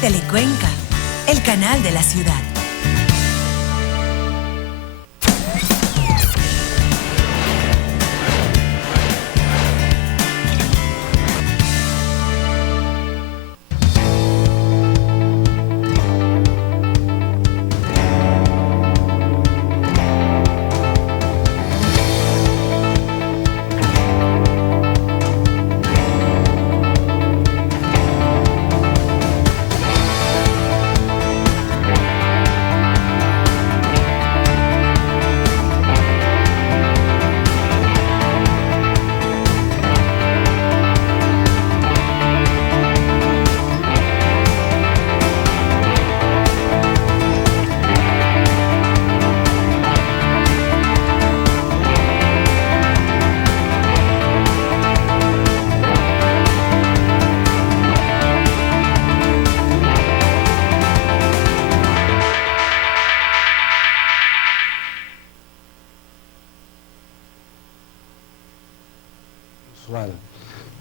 Telecuenca, el canal de la ciudad.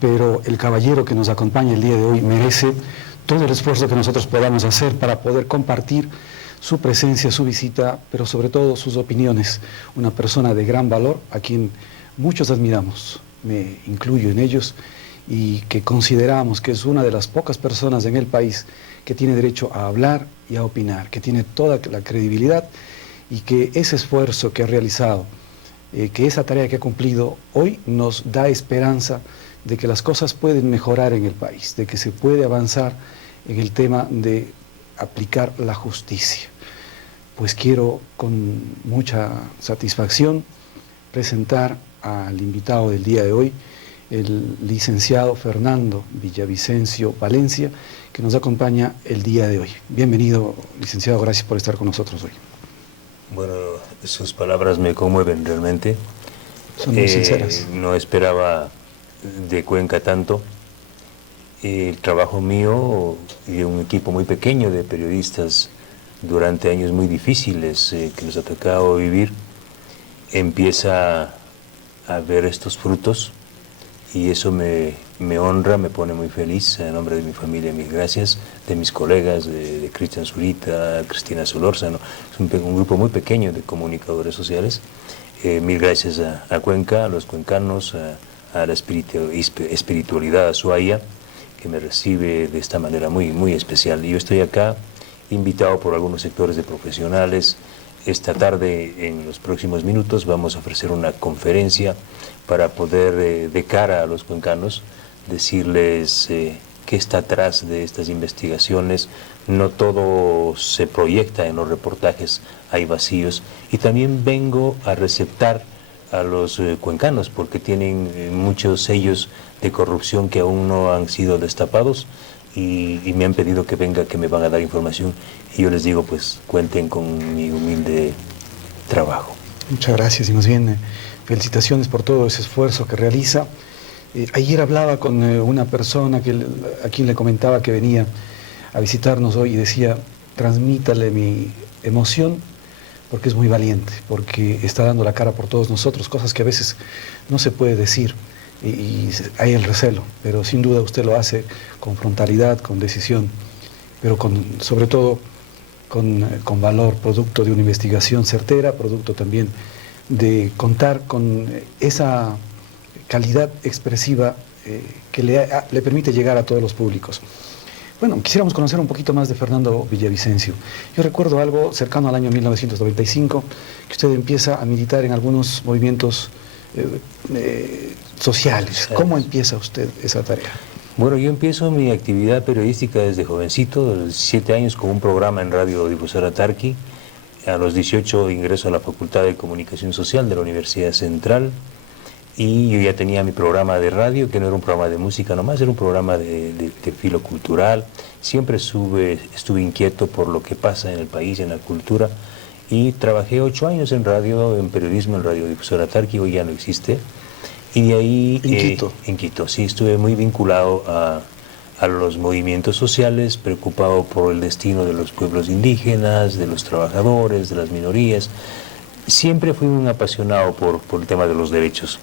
Pero el caballero que nos acompaña el día de hoy merece todo el esfuerzo que nosotros podamos hacer para poder compartir su presencia, su visita, pero sobre todo sus opiniones. Una persona de gran valor a quien muchos admiramos, me incluyo en ellos, y que consideramos que es una de las pocas personas en el país que tiene derecho a hablar y a opinar, que tiene toda la credibilidad, y que ese esfuerzo que ha realizado, que esa tarea que ha cumplido, hoy nos da esperanza de que las cosas pueden mejorar en el país, de que se puede avanzar en el tema de aplicar la justicia. Pues quiero con mucha satisfacción presentar al invitado del día de hoy, el licenciado Fernando Villavicencio Valencia, que nos acompaña el día de hoy. Bienvenido, licenciado, gracias por estar con nosotros hoy. Bueno, sus palabras me conmueven realmente. Son muy sinceras. No esperaba de Cuenca tanto. El trabajo mío y de un equipo muy pequeño de periodistas durante años muy difíciles que nos ha tocado vivir, empieza a ver estos frutos, y eso me honra, me pone muy feliz. En nombre de mi familia, mil gracias, de mis colegas, de Cristian Zurita, Cristina Solórzano. Es un grupo muy pequeño de comunicadores sociales. Mil gracias a Cuenca, a los cuencanos, a la espiritualidad Azuaya, que me recibe de esta manera muy, muy especial. Yo estoy acá invitado por algunos sectores de profesionales. Esta tarde, en los próximos minutos, vamos a ofrecer una conferencia para poder, de cara a los cuencanos, decirles qué está atrás de estas investigaciones. No todo se proyecta en los reportajes, hay vacíos. Y también vengo a receptar a los cuencanos, porque tienen muchos sellos de corrupción que aún no han sido destapados, y me han pedido que venga, que me van a dar información, y yo les digo, pues cuenten con mi humilde trabajo. Muchas gracias, y más bien felicitaciones por todo ese esfuerzo que realiza. Ayer hablaba con una persona a quien le comentaba que venía a visitarnos hoy, y decía, transmítale mi emoción, porque es muy valiente, porque está dando la cara por todos nosotros, cosas que a veces no se puede decir, y hay el recelo, pero sin duda usted lo hace con frontalidad, con decisión, pero sobre todo con valor, producto de una investigación certera, producto también de contar con esa calidad expresiva que le permite llegar a todos los públicos. Bueno, quisiéramos conocer un poquito más de Fernando Villavicencio. Yo recuerdo algo cercano al año 1995, que usted empieza a militar en algunos movimientos sociales. ¿Cómo empieza usted esa tarea? Bueno, yo empiezo mi actividad periodística desde jovencito, de los 17 años, con un programa en Radio Difusora Tarqui. A los 18 ingreso a la Facultad de Comunicación Social de la Universidad Central, y yo ya tenía mi programa de radio, que no era un programa de música nomás, era un programa de filo cultural. Siempre estuve inquieto por lo que pasa en el país, en la cultura, y trabajé 8 años en radio, en periodismo, en Radio Difusora Tarqui, hoy ya no existe, y de ahí... En Quito, sí, estuve muy vinculado a los movimientos sociales, preocupado por el destino de los pueblos indígenas, de los trabajadores, de las minorías. Siempre fui un apasionado por el tema de los derechos.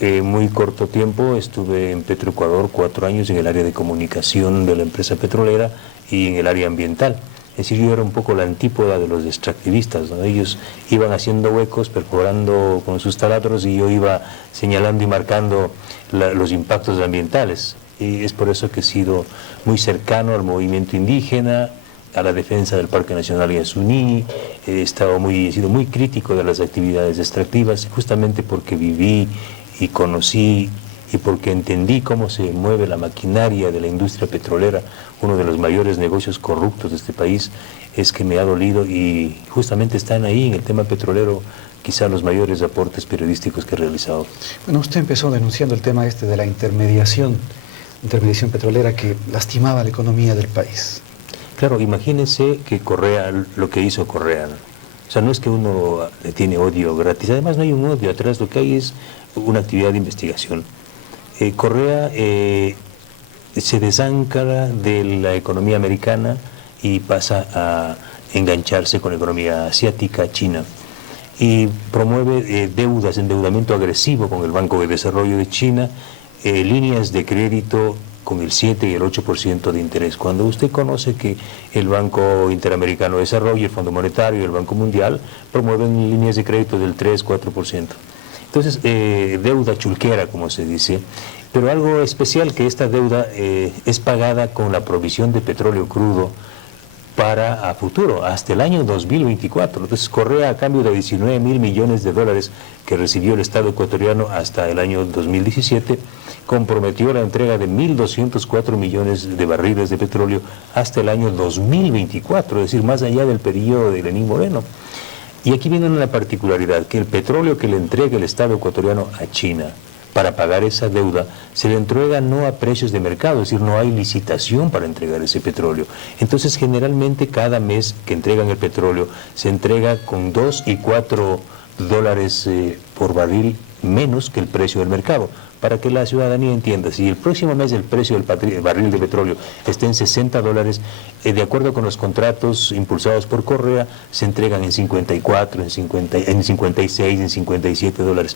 muy corto tiempo estuve en Petroecuador 4 años en el área de comunicación de la empresa petrolera y en el área ambiental. Es decir, yo era un poco la antípoda de los extractivistas, ¿no? Ellos iban haciendo huecos, perforando con sus taladros y yo iba señalando y marcando los impactos ambientales. Y es por eso que he sido muy cercano al movimiento indígena, a la defensa del Parque Nacional Yasuní. He sido muy crítico de las actividades extractivas, justamente porque viví y conocí y porque entendí cómo se mueve la maquinaria de la industria petrolera, uno de los mayores negocios corruptos de este país, es que me ha dolido y justamente están ahí en el tema petrolero quizá los mayores aportes periodísticos que he realizado. Bueno, usted empezó denunciando el tema de la intermediación petrolera que lastimaba la economía del país. Claro, imagínense que Correa, lo que hizo Correa, ¿no? O sea, no es que uno le tiene odio gratis, además no hay un odio atrás, lo que hay es una actividad de investigación. Correa se desancla de la economía americana y pasa a engancharse con la economía asiática, China, y promueve endeudamiento agresivo con el Banco de Desarrollo de China, líneas de crédito con el 7 y el 8% de interés. Cuando usted conoce que el Banco Interamericano de Desarrollo, el Fondo Monetario y el Banco Mundial promueven líneas de crédito del 3-4%. Entonces, deuda chulquera, como se dice, pero algo especial que esta deuda es pagada con la provisión de petróleo crudo para a futuro, hasta el año 2024. Entonces, Correa, a cambio de 19.000 millones de dólares que recibió el Estado ecuatoriano hasta el año 2017, comprometió la entrega de 1.204 millones de barriles de petróleo hasta el año 2024, es decir, más allá del periodo de Lenín Moreno. Y aquí viene una particularidad, que el petróleo que le entrega el Estado ecuatoriano a China para pagar esa deuda, se le entrega no a precios de mercado, es decir, no hay licitación para entregar ese petróleo. Entonces, generalmente, cada mes que entregan el petróleo, se entrega con 2 y 4 dólares por barril menos que el precio del mercado. Para que la ciudadanía entienda, si el próximo mes el precio del barril de petróleo está en 60 dólares, de acuerdo con los contratos impulsados por Correa, se entregan en 54, en 56, en 57 dólares.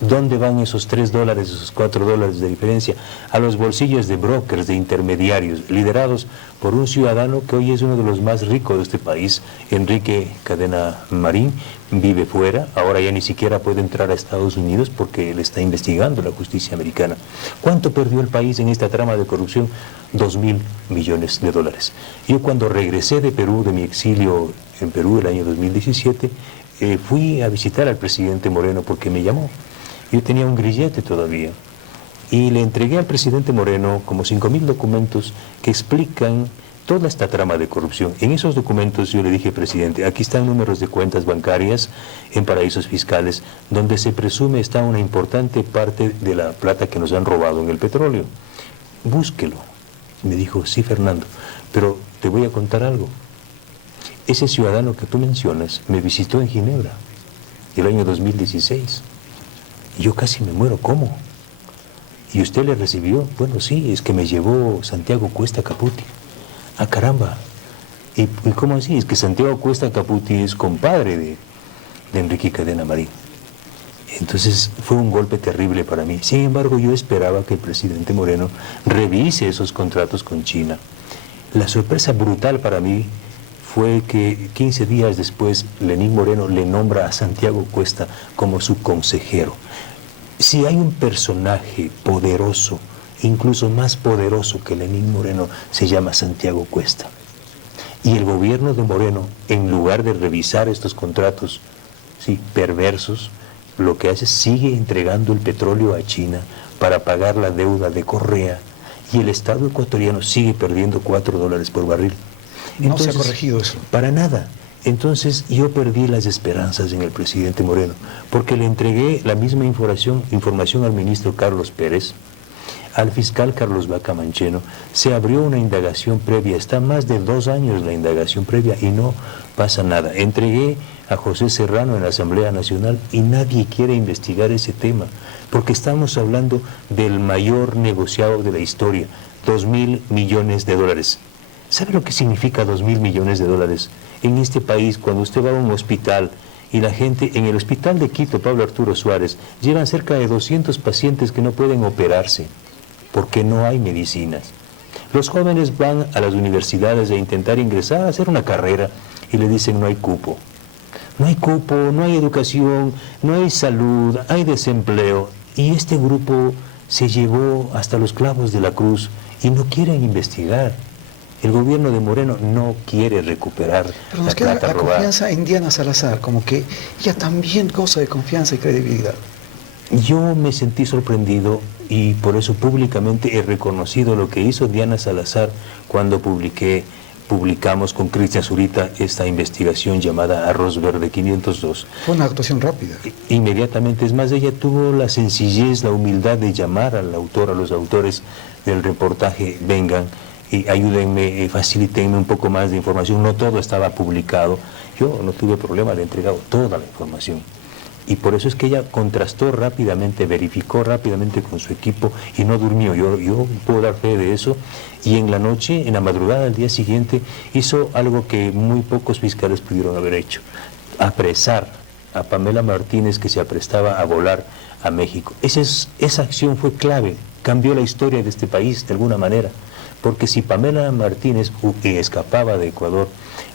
¿Dónde van esos 3 dólares, esos 4 dólares de diferencia? A los bolsillos de brokers, de intermediarios, liderados por un ciudadano que hoy es uno de los más ricos de este país, Enrique Cadena Marín. Vive fuera, ahora ya ni siquiera puede entrar a Estados Unidos porque le está investigando la justicia americana. ¿Cuánto perdió el país en esta trama de corrupción? 2.000 millones de dólares. Yo cuando regresé de Perú, de mi exilio en Perú el año 2017, fui a visitar al presidente Moreno porque me llamó. Yo tenía un grillete todavía y le entregué al presidente Moreno como 5.000 documentos que explican toda esta trama de corrupción. En esos documentos yo le dije, presidente, aquí están números de cuentas bancarias en paraísos fiscales, donde se presume está una importante parte de la plata que nos han robado en el petróleo. Búsquelo. Me dijo, sí, Fernando, pero te voy a contar algo. Ese ciudadano que tú mencionas me visitó en Ginebra el año 2016. Y yo casi me muero, ¿cómo? ¿Y usted le recibió? Bueno, sí, es que me llevó Santiago Cuesta Caputi. Ah, caramba. ¿Y cómo así? Es que Santiago Cuesta Caputi es compadre de Enrique Cadena Marín. Entonces fue un golpe terrible para mí. Sin embargo, yo esperaba que el presidente Moreno revise esos contratos con China. La sorpresa brutal para mí fue que 15 días después Lenín Moreno le nombra a Santiago Cuesta como su consejero. Si hay un personaje poderoso, incluso más poderoso que Lenín Moreno, se llama Santiago Cuesta. Y el gobierno de Moreno, en lugar de revisar estos contratos, sí, perversos, lo que hace es sigue entregando el petróleo a China para pagar la deuda de Correa, y el Estado ecuatoriano sigue perdiendo 4 dólares por barril. Entonces, no se ha corregido eso. Para nada. Entonces yo perdí las esperanzas en el presidente Moreno, porque le entregué la misma información al ministro Carlos Pérez, al fiscal Carlos Vaca Mancheno. Se abrió una indagación previa, está más de 2 años la indagación previa y no pasa nada. Entregué a José Serrano en la Asamblea Nacional y nadie quiere investigar ese tema, porque estamos hablando del mayor negociado de la historia, 2.000 millones de dólares. ¿Sabe lo que significa 2.000 millones de dólares? En este país, cuando usted va a un hospital Y la gente en el hospital de Quito, Pablo Arturo Suárez, llevan cerca de 200 pacientes que no pueden operarse porque no hay medicinas. Los jóvenes van a las universidades a intentar ingresar a hacer una carrera y le dicen no hay cupo. No hay cupo, no hay educación, no hay salud, hay desempleo. Y este grupo se llevó hasta los clavos de la cruz y no quieren investigar. El gobierno de Moreno no quiere recuperar Pero nos la queda plata la robada. confianza en Diana Salazar, como que ella también goza de confianza y credibilidad. Yo me sentí sorprendido y por eso públicamente he reconocido lo que hizo Diana Salazar cuando publicamos con Cristian Zurita esta investigación llamada Arroz Verde 502. Fue una actuación rápida. Inmediatamente, es más, ella tuvo la sencillez, la humildad de llamar al autor, a los autores del reportaje, vengan y ayúdenme, facilítenme un poco más de información. No todo estaba publicado, yo no tuve problema, le he entregado toda la información. Y por eso es que ella contrastó rápidamente, verificó rápidamente con su equipo y no durmió. Yo puedo dar fe de eso. Y en la noche, en la madrugada del día siguiente, hizo algo que muy pocos fiscales pudieron haber hecho. Apresar a Pamela Martínez, que se aprestaba a volar a México. Esa acción fue clave, cambió la historia de este país de alguna manera. Porque si Pamela Martínez escapaba de Ecuador,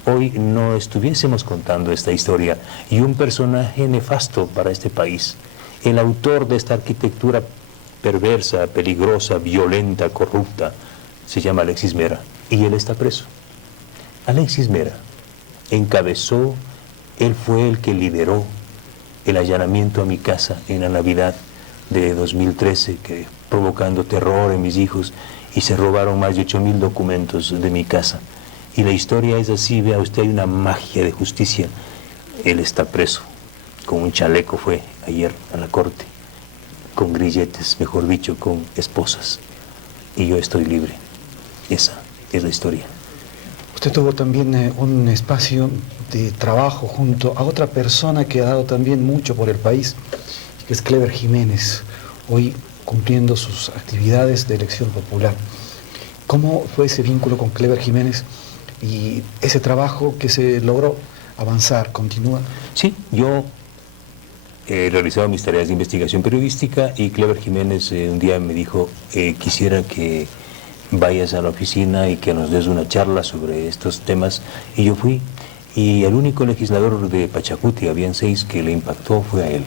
hoy no estuviésemos contando esta historia y un personaje nefasto para este país. El autor de esta arquitectura perversa, peligrosa, violenta, corrupta, se llama Alexis Mera y él está preso. Alexis Mera encabezó, él fue el que lideró el allanamiento a mi casa en la Navidad de 2013, provocando terror en mis hijos, y se robaron más de 8,000 documentos de mi casa. Y la historia es así, vea usted, hay una magia de justicia. Él está preso, con un chaleco fue ayer a la corte, con grilletes, mejor dicho, con esposas. Y yo estoy libre. Esa es la historia. Usted tuvo también un espacio de trabajo junto a otra persona que ha dado también mucho por el país, que es Clever Jiménez, hoy cumpliendo sus actividades de elección popular. ¿Cómo fue ese vínculo con Clever Jiménez y ese trabajo que se logró avanzar, continúa? Sí, yo he realizado mis tareas de investigación periodística y Clever Jiménez un día me dijo, quisiera que vayas a la oficina y que nos des una charla sobre estos temas. Y yo fui, y el único legislador de Pachacuti, habían 6, que le impactó fue a él.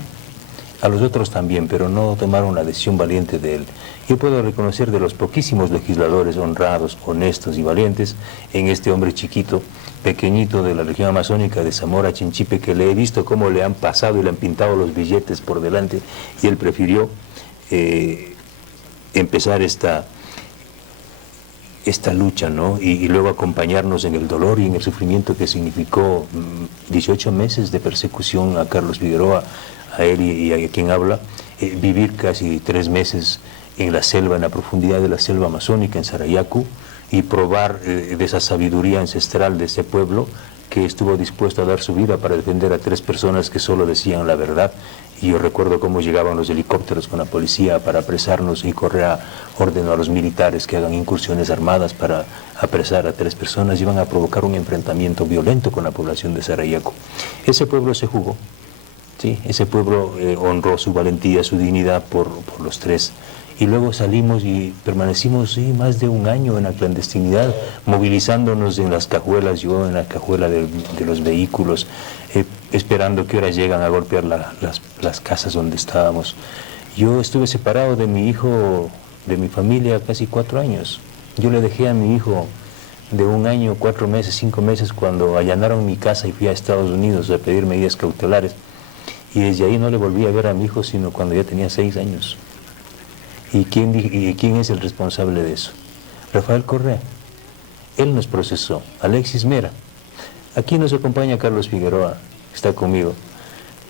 A los otros también, pero no tomaron la decisión valiente de él. Yo puedo reconocer de los poquísimos legisladores honrados, honestos y valientes en este hombre chiquito, pequeñito de la región amazónica de Zamora Chinchipe, que le he visto cómo le han pasado y le han pintado los billetes por delante, y él prefirió empezar esta lucha, ¿no? Y luego acompañarnos en el dolor y en el sufrimiento que significó 18 meses de persecución a Carlos Figueroa, a él y a quien habla, vivir casi 3 meses en la selva, en la profundidad de la selva amazónica, en Sarayaku, y probar de esa sabiduría ancestral de ese pueblo que estuvo dispuesto a dar su vida para defender a 3 personas que solo decían la verdad. Y yo recuerdo cómo llegaban los helicópteros con la policía para apresarnos y Correa ordenó a los militares que hagan incursiones armadas para apresar a 3 personas y iban a provocar un enfrentamiento violento con la población de Sarayaku. Ese pueblo se jugó. Sí, ese pueblo honró su valentía, su dignidad por los 3. Y luego salimos y permanecimos más de 1 año en la clandestinidad, movilizándonos en las cajuelas, yo en la cajuela de los vehículos, esperando que horas llegan a golpear las casas donde estábamos. Yo estuve separado de mi hijo, de mi familia, casi 4 años. Yo le dejé a mi hijo de 1 año, 4 meses, 5 meses, cuando allanaron mi casa y fui a Estados Unidos a pedir medidas cautelares. Y desde ahí no le volví a ver a mi hijo sino cuando ya tenía 6 años. ¿Y quién es el responsable de eso? Rafael Correa. Él nos procesó. Alexis Mera. Aquí nos acompaña Carlos Figueroa, está conmigo.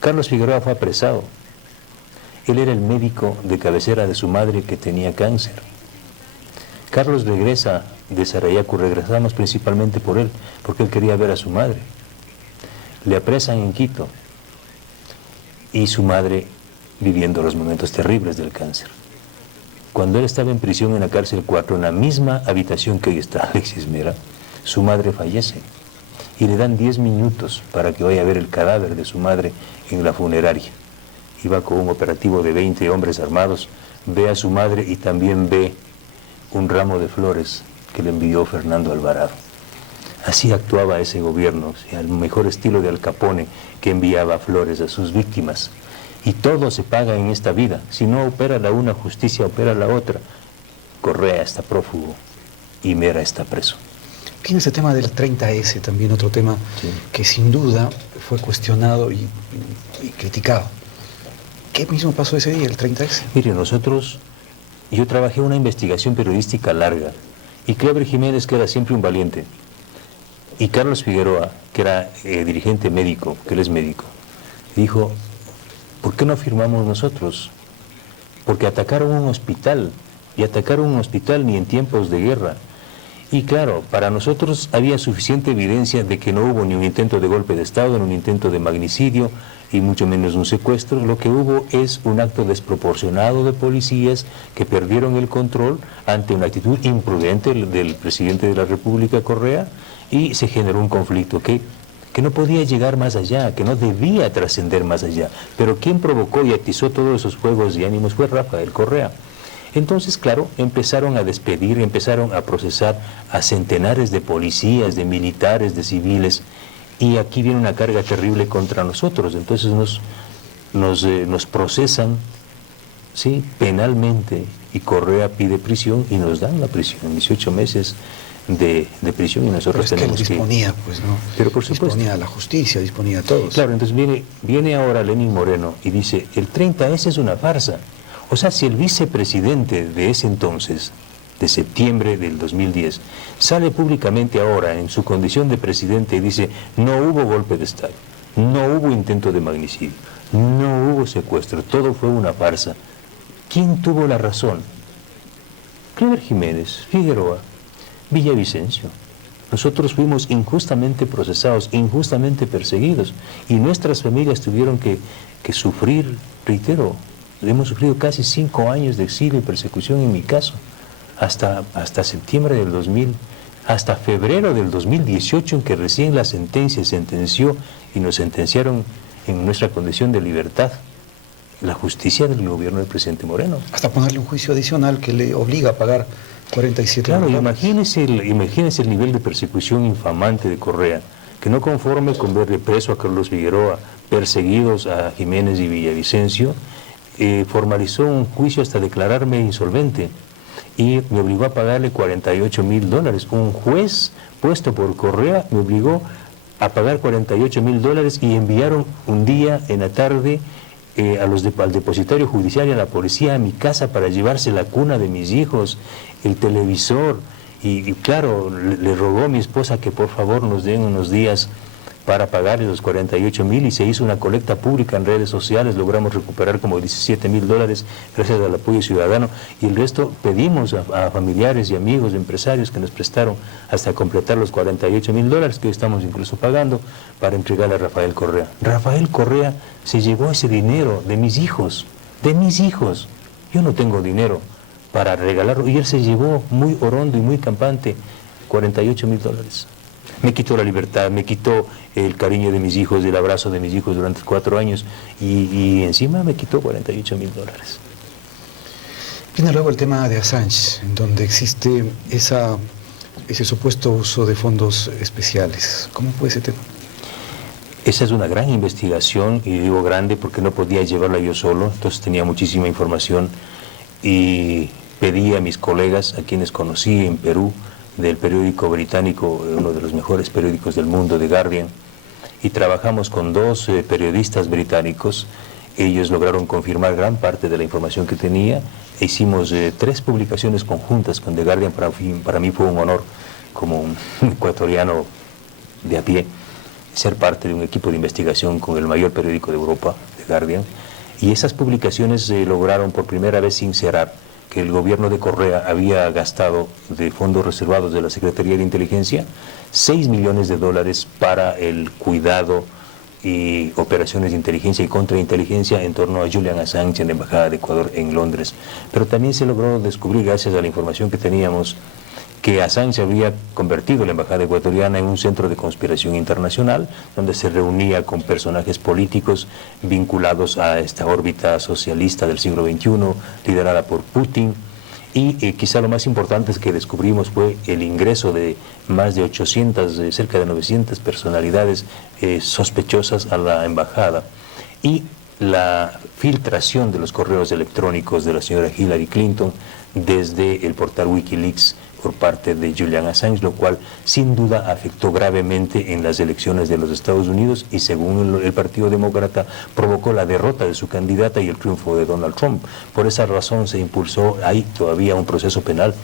Carlos Figueroa fue apresado. Él era el médico de cabecera de su madre que tenía cáncer. Carlos regresa de Sarayaku, regresamos principalmente por él, porque él quería ver a su madre. Le apresan en Quito. Y su madre viviendo los momentos terribles del cáncer. Cuando él estaba en prisión en la cárcel 4, en la misma habitación que hoy está Alexis Mera, su madre fallece. y le dan 10 minutos para que vaya a ver el cadáver de su madre en la funeraria. Iba con un operativo de 20 hombres armados, ve a su madre y también ve un ramo de flores que le envió Fernando Alvarado. Así actuaba ese gobierno, o sea, al mejor estilo de Al Capone, que enviaba flores a sus víctimas. Y todo se paga en esta vida. Si no opera la una justicia, opera la otra. Correa está prófugo y Mera está preso. Tiene ese tema del 30S, también otro tema que sin duda fue cuestionado y criticado. ¿Qué mismo pasó ese día, el 30S? Mire, yo trabajé una investigación periodística larga, y Clever Jiménez, que era siempre un valiente, y Carlos Figueroa, que era dirigente médico, que él es médico, dijo, ¿por qué no firmamos nosotros? Porque atacaron un hospital, y atacaron un hospital ni en tiempos de guerra. Y claro, para nosotros había suficiente evidencia de que no hubo ni un intento de golpe de Estado, ni un intento de magnicidio, y mucho menos un secuestro. Lo que hubo es un acto desproporcionado de policías que perdieron el control ante una actitud imprudente del presidente de la República, Correa, y se generó un conflicto que no podía llegar más allá, que no debía trascender más allá. Pero quien provocó y atizó todos esos fuegos y ánimos fue Rafael Correa. Entonces, claro, empezaron a despedir, empezaron a procesar a centenares de policías, de militares, de civiles, y aquí viene una carga terrible contra nosotros. Entonces nos procesan, ¿sí?, penalmente, y Correa pide prisión y nos dan la prisión, 18 meses de prisión, y nosotros pero tenemos que... disponía, pues, ¿no? Pero por supuesto. Disponía la justicia, disponía a todos. Claro, entonces viene ahora Lenín Moreno y dice, el 30S es una farsa. O sea, si el vicepresidente de ese entonces, de septiembre del 2010, sale públicamente ahora en su condición de presidente y dice, no hubo golpe de Estado, no hubo intento de magnicidio, no hubo secuestro, todo fue una farsa, ¿quién tuvo la razón? Clever Jiménez, Figueroa, Villavicencio. Nosotros fuimos injustamente procesados, injustamente perseguidos, y nuestras familias tuvieron que sufrir, reitero, hemos sufrido casi 5 años de exilio y persecución en mi caso, hasta septiembre del 2000, hasta febrero del 2018, en que recién la sentencia sentenció y nos sentenciaron en nuestra condición de libertad, la justicia del gobierno del presidente Moreno. Hasta ponerle un juicio adicional que le obliga a pagar 47 Claro, millones. imagínese el nivel de persecución infamante de Correa, que no conforme con verle preso a Carlos Figueroa, perseguidos a Jiménez y Villavicencio, formalizó un juicio hasta declararme insolvente y me obligó a pagarle $48,000. Un juez puesto por Correa me obligó a pagar $48,000 y enviaron un día en la tarde al depositario judicial y a la policía a mi casa para llevarse la cuna de mis hijos, el televisor, y claro, le rogó a mi esposa que por favor nos den unos días para pagarle los $48,000, y se hizo una colecta pública en redes sociales, logramos recuperar como $17,000 gracias al apoyo ciudadano, y el resto pedimos a familiares y amigos, empresarios que nos prestaron hasta completar los $48,000 que hoy estamos incluso pagando para entregarle a Rafael Correa. Rafael Correa se llevó ese dinero de mis hijos, yo no tengo dinero para regalarlo, y él se llevó muy orondo y muy campante $48,000. Me quitó la libertad, me quitó el cariño de mis hijos, el abrazo de mis hijos durante 4 años, y encima me quitó $48,000. Viene luego el tema de Assange, en donde existe ese supuesto uso de fondos especiales. ¿Cómo fue ese tema? Esa es una gran investigación, y digo grande porque no podía llevarla yo solo, entonces tenía muchísima información, y pedí a mis colegas, a quienes conocí en Perú, del periódico británico, uno de los mejores periódicos del mundo, The Guardian, y trabajamos con 2 periodistas británicos. Ellos lograron confirmar gran parte de la información que tenía, e hicimos 3 publicaciones conjuntas con The Guardian. Para mí fue un honor, como un ecuatoriano de a pie, ser parte de un equipo de investigación con el mayor periódico de Europa, The Guardian, y esas publicaciones lograron por primera vez sincerar que el gobierno de Correa había gastado de fondos reservados de la Secretaría de Inteligencia $6 millones para el cuidado y operaciones de inteligencia y contrainteligencia en torno a Julian Assange en la Embajada de Ecuador en Londres. Pero también se logró descubrir, gracias a la información que teníamos, que Assange había convertido la embajada ecuatoriana en un centro de conspiración internacional, donde se reunía con personajes políticos vinculados a esta órbita socialista del siglo XXI, liderada por Putin. Y quizá lo más importante es que descubrimos fue el ingreso de más de 800, cerca de 900 personalidades sospechosas a la embajada, y la filtración de los correos electrónicos de la señora Hillary Clinton desde el portal Wikileaks por parte de Julian Assange, lo cual sin duda afectó gravemente en las elecciones de los Estados Unidos y, según el Partido Demócrata, provocó la derrota de su candidata y el triunfo de Donald Trump. Por esa razón se impulsó, hay todavía un proceso penal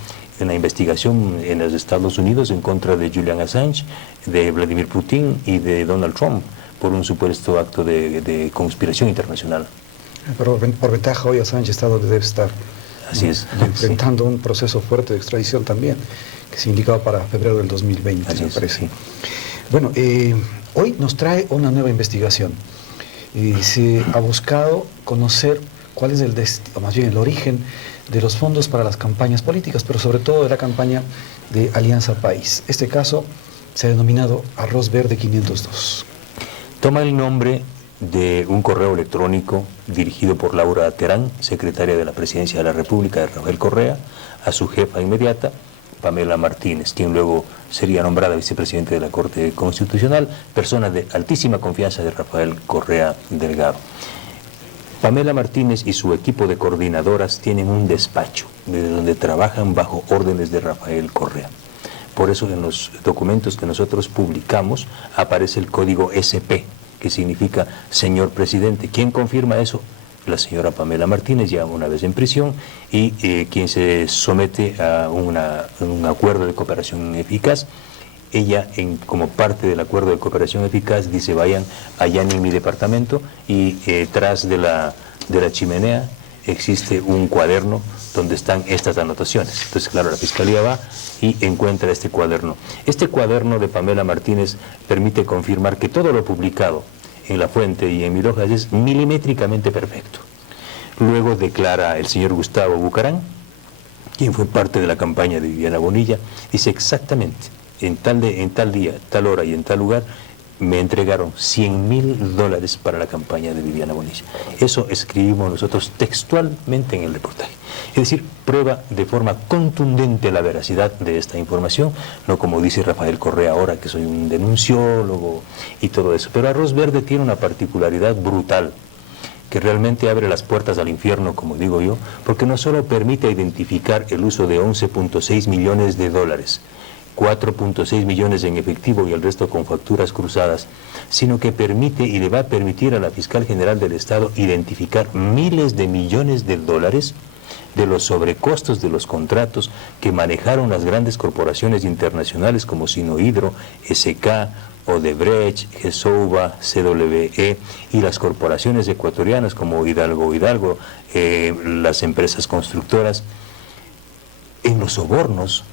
en la investigación en los Estados Unidos en contra de Julian Assange, de Vladimir Putin y de Donald Trump por un supuesto acto de conspiración internacional. Pero por ventaja hoy Assange está donde debe estar. Así es. Enfrentando un proceso fuerte de extradición también, que se indicaba para febrero del 2020, Así me es, parece. sí. Bueno, hoy nos trae una nueva investigación. Se ha buscado conocer cuál es o más bien el origen de los fondos para las campañas políticas, pero sobre todo de la campaña de Alianza País. Este caso se ha denominado Arroz Verde 502. Toma el nombre de un correo electrónico dirigido por Laura Terán, secretaria de la Presidencia de la República de Rafael Correa, a su jefa inmediata, Pamela Martínez, quien luego sería nombrada vicepresidente de la Corte Constitucional, persona de altísima confianza de Rafael Correa Delgado. Pamela Martínez y su equipo de coordinadoras tienen un despacho desde donde trabajan bajo órdenes de Rafael Correa. Por eso en los documentos que nosotros publicamos aparece el código SP, que significa señor presidente. ¿Quién confirma eso? La señora Pamela Martínez, ya una vez en prisión, y quien se somete a un acuerdo de cooperación eficaz. Ella, como parte del acuerdo de cooperación eficaz, dice: vayan allá en mi departamento, y tras de la chimenea existe un cuaderno donde están estas anotaciones. Entonces, claro, la Fiscalía va y encuentra este cuaderno. Este cuaderno de Pamela Martínez permite confirmar que todo lo publicado en La Fuente y en Mil Hojas es milimétricamente perfecto. Luego declara el señor Gustavo Bucarán, quien fue parte de la campaña de Viviana Bonilla, dice exactamente: en tal día, tal hora y en tal lugar me entregaron $100,000 para la campaña de Viviana Bonilla. Eso escribimos nosotros textualmente en el reportaje. Es decir, prueba de forma contundente la veracidad de esta información, no como dice Rafael Correa ahora, que soy un denunciólogo y todo eso. Pero Arroz Verde tiene una particularidad brutal, que realmente abre las puertas al infierno, como digo yo, porque no solo permite identificar el uso de $11.6 millones, 4.6 millones en efectivo y el resto con facturas cruzadas, sino que permite y le va a permitir a la Fiscal General del Estado identificar miles de millones de dólares de los sobrecostos de los contratos que manejaron las grandes corporaciones internacionales como Sinohydro, SK, Odebrecht, Gesouba, CWE, y las corporaciones ecuatorianas como Hidalgo, las empresas constructoras, en los sobornos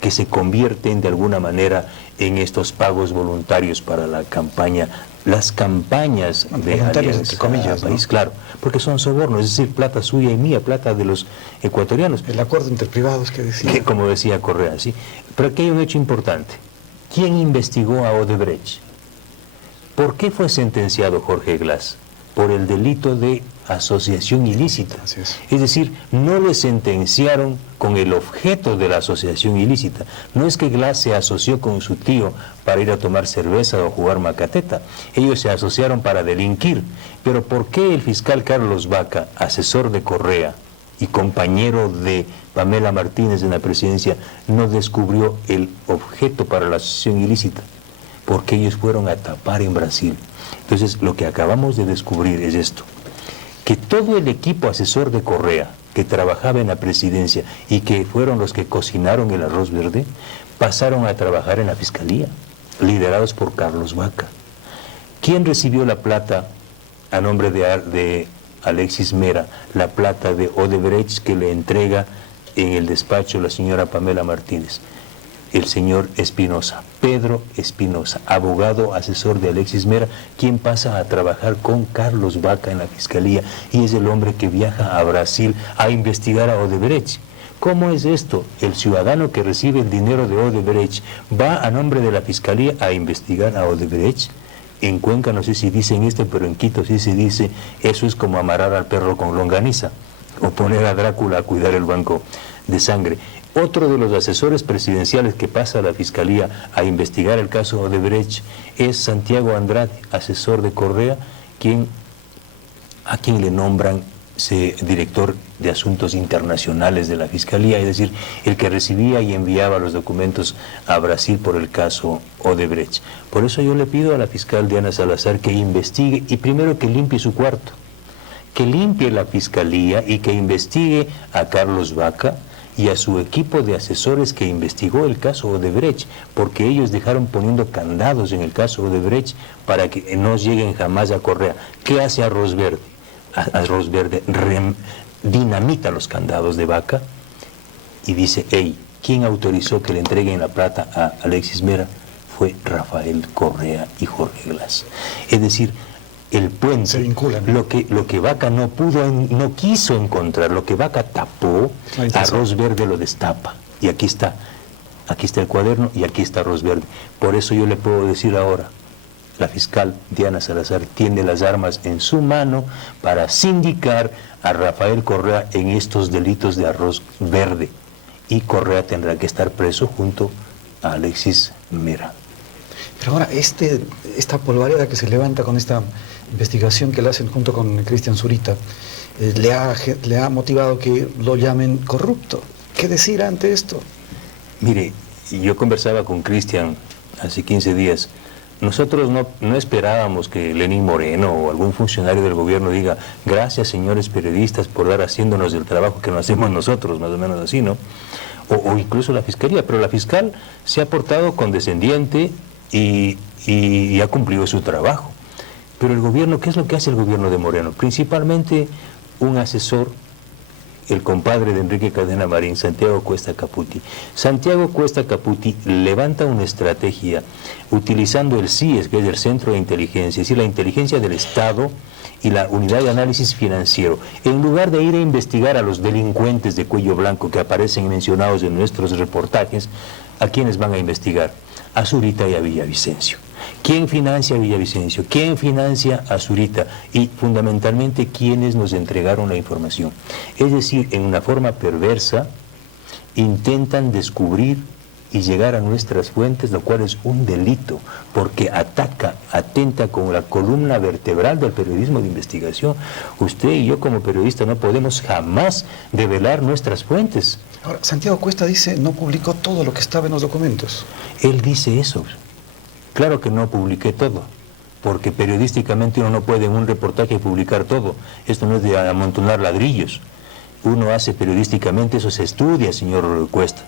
que se convierten de alguna manera en estos pagos voluntarios para la campaña, las campañas de voluntarios entre comillas, país, ¿no? Claro, porque son sobornos, es decir, plata suya y mía, plata de los ecuatorianos. El acuerdo entre privados que decía. Que, como decía Correa, ¿sí? Pero aquí hay un hecho importante. ¿Quién investigó a Odebrecht? ¿Por qué fue sentenciado Jorge Glass? Por el delito de asociación ilícita. Así es. Es decir, no le sentenciaron con el objeto de la asociación ilícita. No es que Glass se asoció con su tío para ir a tomar cerveza o jugar macateta. Ellos se asociaron para delinquir. Pero ¿por qué el fiscal Carlos Vaca, asesor de Correa y compañero de Pamela Martínez en la presidencia, no descubrió el objeto para la asociación ilícita? Porque ellos fueron a tapar en Brasil. Entonces, lo que acabamos de descubrir es esto: que todo el equipo asesor de Correa, que trabajaba en la presidencia y que fueron los que cocinaron el Arroz Verde, pasaron a trabajar en la Fiscalía, liderados por Carlos Vaca. ¿Quién recibió la plata a nombre de Alexis Mera, la plata de Odebrecht que le entrega en el despacho la señora Pamela Martínez? El señor Espinosa, Pedro Espinosa, abogado asesor de Alexis Mera, quien pasa a trabajar con Carlos Vaca en la Fiscalía, y es el hombre que viaja a Brasil a investigar a Odebrecht. ¿Cómo es esto? El ciudadano que recibe el dinero de Odebrecht va a nombre de la Fiscalía a investigar a Odebrecht. En Cuenca no sé si dicen esto, pero en Quito sí se dice, eso es como amarrar al perro con longaniza, o poner a Drácula a cuidar el banco de sangre. Otro de los asesores presidenciales que pasa a la Fiscalía a investigar el caso Odebrecht es Santiago Andrade, asesor de Correa, a quien le nombran director de Asuntos Internacionales de la Fiscalía, es decir, el que recibía y enviaba los documentos a Brasil por el caso Odebrecht. Por eso yo le pido a la fiscal Diana Salazar que investigue y primero que limpie su cuarto, que limpie la Fiscalía y que investigue a Carlos Vaca y a su equipo de asesores que investigó el caso Odebrecht, porque ellos dejaron poniendo candados en el caso Odebrecht para que no lleguen jamás a Correa. ¿Qué hace Arroz Verde? Arroz Verde dinamita los candados de Vaca y dice, hey, ¿quién autorizó que le entreguen la plata a Alexis Mera? Fue Rafael Correa y Jorge Glass. Es decir, el puente, se vinculan, ¿no? Lo que Vaca no quiso encontrar, lo que Vaca tapó, Arroz Verde lo destapa. Y aquí está el cuaderno y aquí está Arroz Verde. Por eso yo le puedo decir ahora, la fiscal Diana Salazar tiene las armas en su mano para sindicar a Rafael Correa en estos delitos de Arroz Verde. Y Correa tendrá que estar preso junto a Alexis Mera. Pero ahora, esta polvareda que se levanta con esta investigación que le hacen junto con Cristian Zurita, le ha motivado que lo llamen corrupto. ¿Qué decir ante esto? Mire, yo conversaba con Cristian hace 15 días. Nosotros no esperábamos que Lenín Moreno o algún funcionario del gobierno diga, gracias señores periodistas por dar haciéndonos el trabajo que nos hacemos nosotros, más o menos así, ¿no? O incluso la Fiscalía, pero la fiscal se ha portado condescendiente y ha cumplido su trabajo. Pero el gobierno, ¿qué es lo que hace el gobierno de Moreno? Principalmente un asesor, el compadre de Enrique Cadena Marín, Santiago Cuesta Caputi. Santiago Cuesta Caputi levanta una estrategia utilizando el CIES, que es el Centro de Inteligencia, es decir, la inteligencia del Estado y la Unidad de Análisis Financiero. En lugar de ir a investigar a los delincuentes de cuello blanco que aparecen mencionados en nuestros reportajes, ¿a quiénes van a investigar? A Zurita y a Villavicencio. ¿Quién financia a Villavicencio? ¿Quién financia a Zurita? Y fundamentalmente, ¿quiénes nos entregaron la información? Es decir, en una forma perversa, intentan descubrir y llegar a nuestras fuentes, lo cual es un delito, porque atenta con la columna vertebral del periodismo de investigación. Usted y yo como periodista no podemos jamás develar nuestras fuentes. Ahora, Santiago Cuesta dice, no publicó todo lo que estaba en los documentos. Él dice eso. Claro que no publiqué todo, porque periodísticamente uno no puede en un reportaje publicar todo. Esto no es de amontonar ladrillos. Uno hace periodísticamente, eso se estudia, señor Cuesta.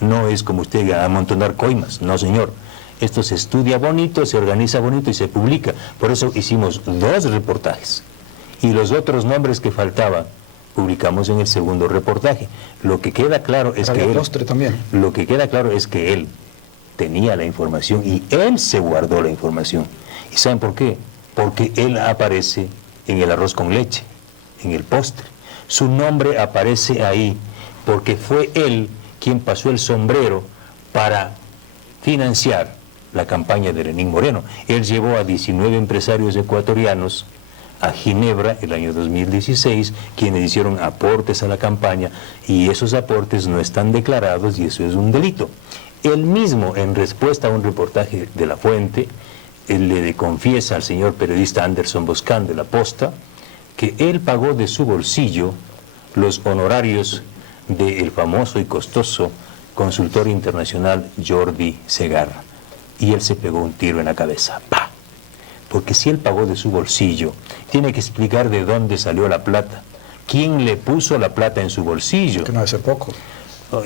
No es como usted amontonar coimas, no señor. Esto se estudia bonito, se organiza bonito y se publica. Por eso hicimos 2 reportajes. Y los otros nombres que faltaban, publicamos en el segundo reportaje. Lo que queda claro es que lo que queda claro es que él tenía la información y él se guardó la información. ¿Y saben por qué? Porque él aparece en el arroz con leche, en el postre. Su nombre aparece ahí porque fue él quien pasó el sombrero para financiar la campaña de Lenín Moreno. Él llevó a 19 empresarios ecuatorianos a Ginebra el año 2016, quienes hicieron aportes a la campaña, y esos aportes no están declarados y eso es un delito. Él mismo, en respuesta a un reportaje de La Fuente, él le confiesa al señor periodista Anderson Boscán de La Posta que él pagó de su bolsillo los honorarios del famoso y costoso consultor internacional Jordi Segarra. Y él se pegó un tiro en la cabeza. ¡Pah! Porque si él pagó de su bolsillo, tiene que explicar de dónde salió la plata. ¿Quién le puso la plata en su bolsillo? Que no hace poco.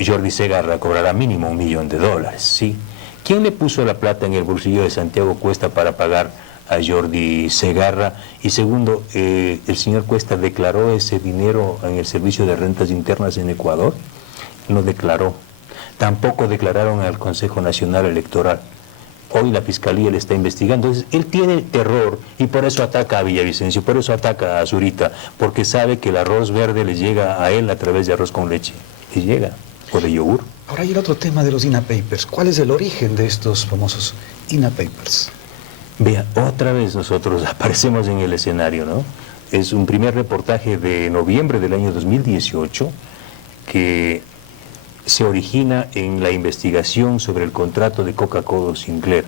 Jordi Segarra cobrará mínimo $1 millón, ¿sí? ¿Quién le puso la plata en el bolsillo de Santiago Cuesta para pagar a Jordi Segarra? Y segundo, ¿el señor Cuesta declaró ese dinero en el Servicio de Rentas Internas en Ecuador? No declaró. Tampoco declararon al Consejo Nacional Electoral. Hoy la Fiscalía le está investigando. Entonces, él tiene terror y por eso ataca a Villavicencio, por eso ataca a Zurita, porque sabe que el arroz verde le llega a él a través de arroz con leche. que llega, o de yogur. Ahora hay el otro tema de los INA Papers. ¿Cuál es el origen de estos famosos INA Papers? Vea, otra vez nosotros aparecemos en el escenario, ¿no? Es un primer reportaje de noviembre del año 2018 que se origina en la investigación sobre el contrato de Coca-Cola Sinclair.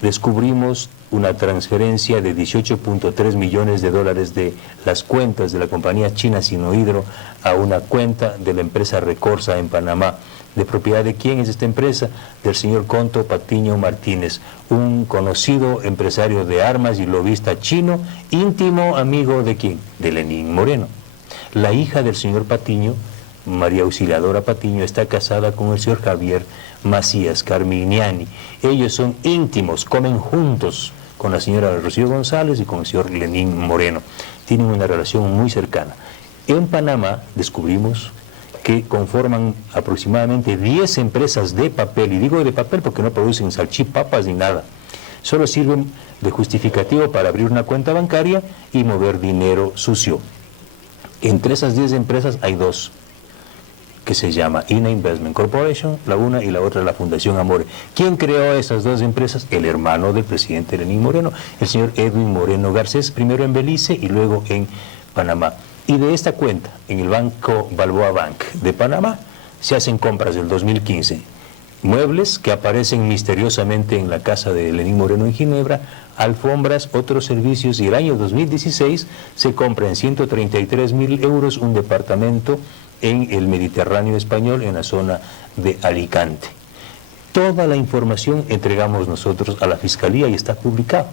Descubrimos una transferencia de 18.3 millones de dólares de las cuentas de la compañía china Sinohydro a una cuenta de la empresa Recorsa en Panamá. ¿De propiedad de quién es esta empresa? Del señor Conto Patiño Martínez, un conocido empresario de armas y lobista chino, íntimo amigo de quién? De Lenín Moreno. La hija del señor Patiño, María Auxiliadora Patiño, está casada con el señor Javier Macías Carminiani. Ellos son íntimos, comen juntos con la señora Rocío González y con el señor Lenín Moreno. Tienen una relación muy cercana. En Panamá descubrimos que conforman aproximadamente 10 empresas de papel, y digo de papel porque no producen salchipapas ni nada, solo sirven de justificativo para abrir una cuenta bancaria y mover dinero sucio. Entre esas 10 empresas hay dos, que se llama INA Investment Corporation, la una, y la otra la Fundación Amore. ¿Quién creó esas dos empresas? El hermano del presidente Lenín Moreno, el señor Edwin Moreno Garcés, primero en Belice y luego en Panamá. Y de esta cuenta, en el Banco Balboa Bank de Panamá, se hacen compras del 2015. Muebles que aparecen misteriosamente en la casa de Lenín Moreno en Ginebra, alfombras, otros servicios, y el año 2016 se compra en 133.000 euros un departamento en el Mediterráneo español, en la zona de Alicante. Toda la información entregamos nosotros a la Fiscalía y está publicado.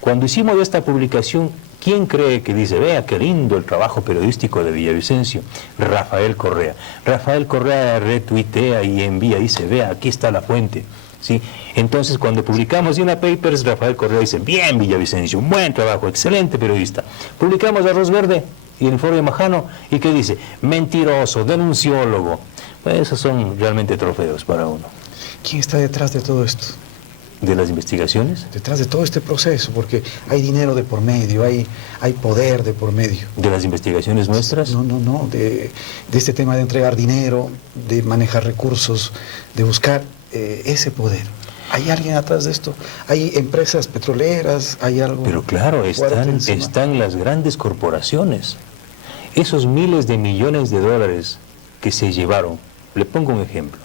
Cuando hicimos esta publicación, ¿quién cree que dice, vea qué lindo el trabajo periodístico de Villavicencio? Rafael Correa. Rafael Correa retuitea y envía, dice, vea, aquí está la fuente. ¿Sí? Entonces, cuando publicamos INA Papers, Rafael Correa dice, bien Villavicencio, un buen trabajo, excelente periodista. Publicamos Arroz Verde y el Informe Majano, ¿y qué dice? Mentiroso, denunciólogo. Pues esos son realmente trofeos para uno. ¿Quién está detrás de todo esto? ¿De las investigaciones? Detrás de todo este proceso, porque hay dinero de por medio, hay poder de por medio. ¿De las investigaciones nuestras? No, de este tema de entregar dinero, de manejar recursos, de buscar ese poder. ¿Hay alguien atrás de esto? ¿Hay empresas petroleras? ¿Hay algo? Pero claro, están las grandes corporaciones. Esos miles de millones de dólares que se llevaron, le pongo un ejemplo.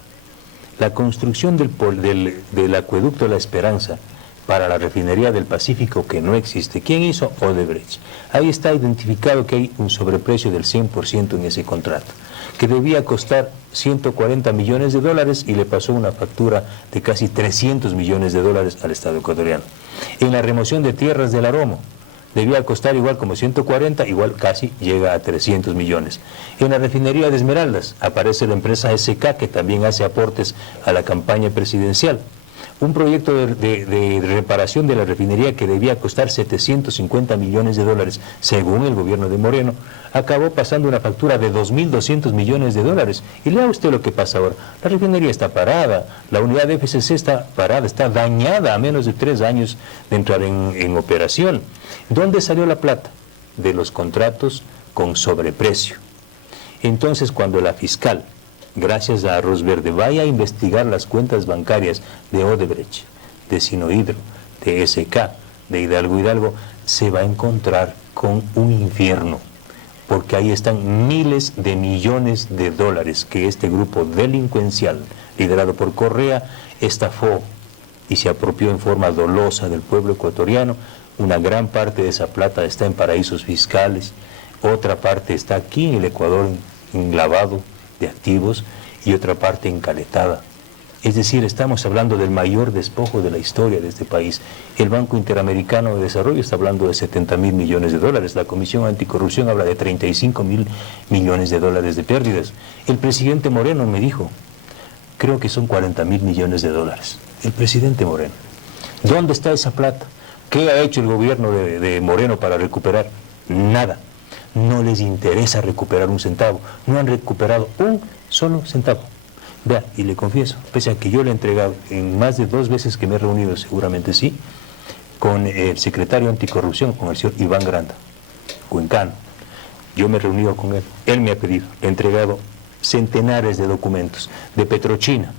La construcción del acueducto La Esperanza para la refinería del Pacífico, que no existe. ¿Quién hizo? Odebrecht. Ahí está identificado que hay un sobreprecio del 100% en ese contrato, que debía costar 140 millones de dólares y le pasó una factura de casi 300 millones de dólares al Estado ecuatoriano. En la remoción de tierras del Aromo, debía costar igual como 140, igual casi llega a 300 millones. En la refinería de Esmeraldas aparece la empresa SK, que también hace aportes a la campaña presidencial. Un proyecto de reparación de la refinería que debía costar 750 millones de dólares, según el gobierno de Moreno, acabó pasando una factura de 2.200 millones de dólares. Y lea usted lo que pasa ahora. La refinería está parada, la unidad de FCC está parada, está dañada a menos de 3 años de entrar en operación. ¿Dónde salió la plata? De los contratos con sobreprecio. Entonces, cuando la fiscal, gracias a Arroz Verde, vaya a investigar las cuentas bancarias de Odebrecht, de Sinohydro, de SK, de Hidalgo, se va a encontrar con un infierno, porque ahí están miles de millones de dólares que este grupo delincuencial, liderado por Correa, estafó y se apropió en forma dolosa del pueblo ecuatoriano. Una gran parte de esa plata está en paraísos fiscales, otra parte está aquí en el Ecuador en lavado de activos y otra parte encaletada. Es decir, estamos hablando del mayor despojo de la historia de este país. El Banco Interamericano de Desarrollo está hablando de 70.000 millones de dólares. La Comisión Anticorrupción habla de 35.000 millones de dólares de pérdidas. El presidente Moreno me dijo, creo que son 40.000 millones de dólares. El presidente Moreno. ¿Dónde está esa plata? ¿Qué ha hecho el gobierno de Moreno para recuperar? Nada. No les interesa recuperar un centavo. No han recuperado un solo centavo. Vea, y le confieso, pese a que yo le he entregado en más de 2 veces que me he reunido, seguramente sí, con el secretario anticorrupción, con el señor Iván Granda, cuencano. Yo me he reunido con él, él me ha pedido, le he entregado centenares de documentos de Petrochina,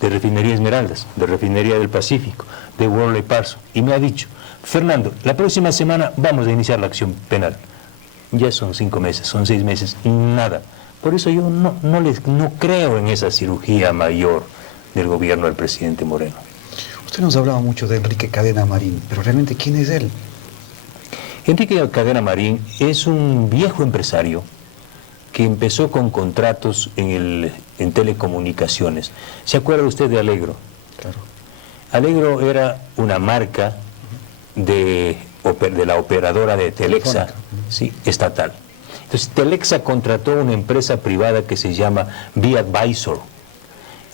de Refinería Esmeraldas, de Refinería del Pacífico, de Worley Parsons, y me ha dicho: Fernando, la próxima semana vamos a iniciar la acción penal. Ya son 5 meses, son 6 meses, nada. Por eso yo no creo en esa cirugía mayor del gobierno del presidente Moreno. Usted nos hablaba mucho de Enrique Cadena Marín, pero realmente, ¿quién es él? Enrique Cadena Marín es un viejo empresario que empezó con contratos en telecomunicaciones. ¿Se acuerda usted de Allegro? Claro. Allegro era una marca de la operadora de Telexa, sí, estatal. Entonces Telexa contrató una empresa privada que se llama B-Advisor,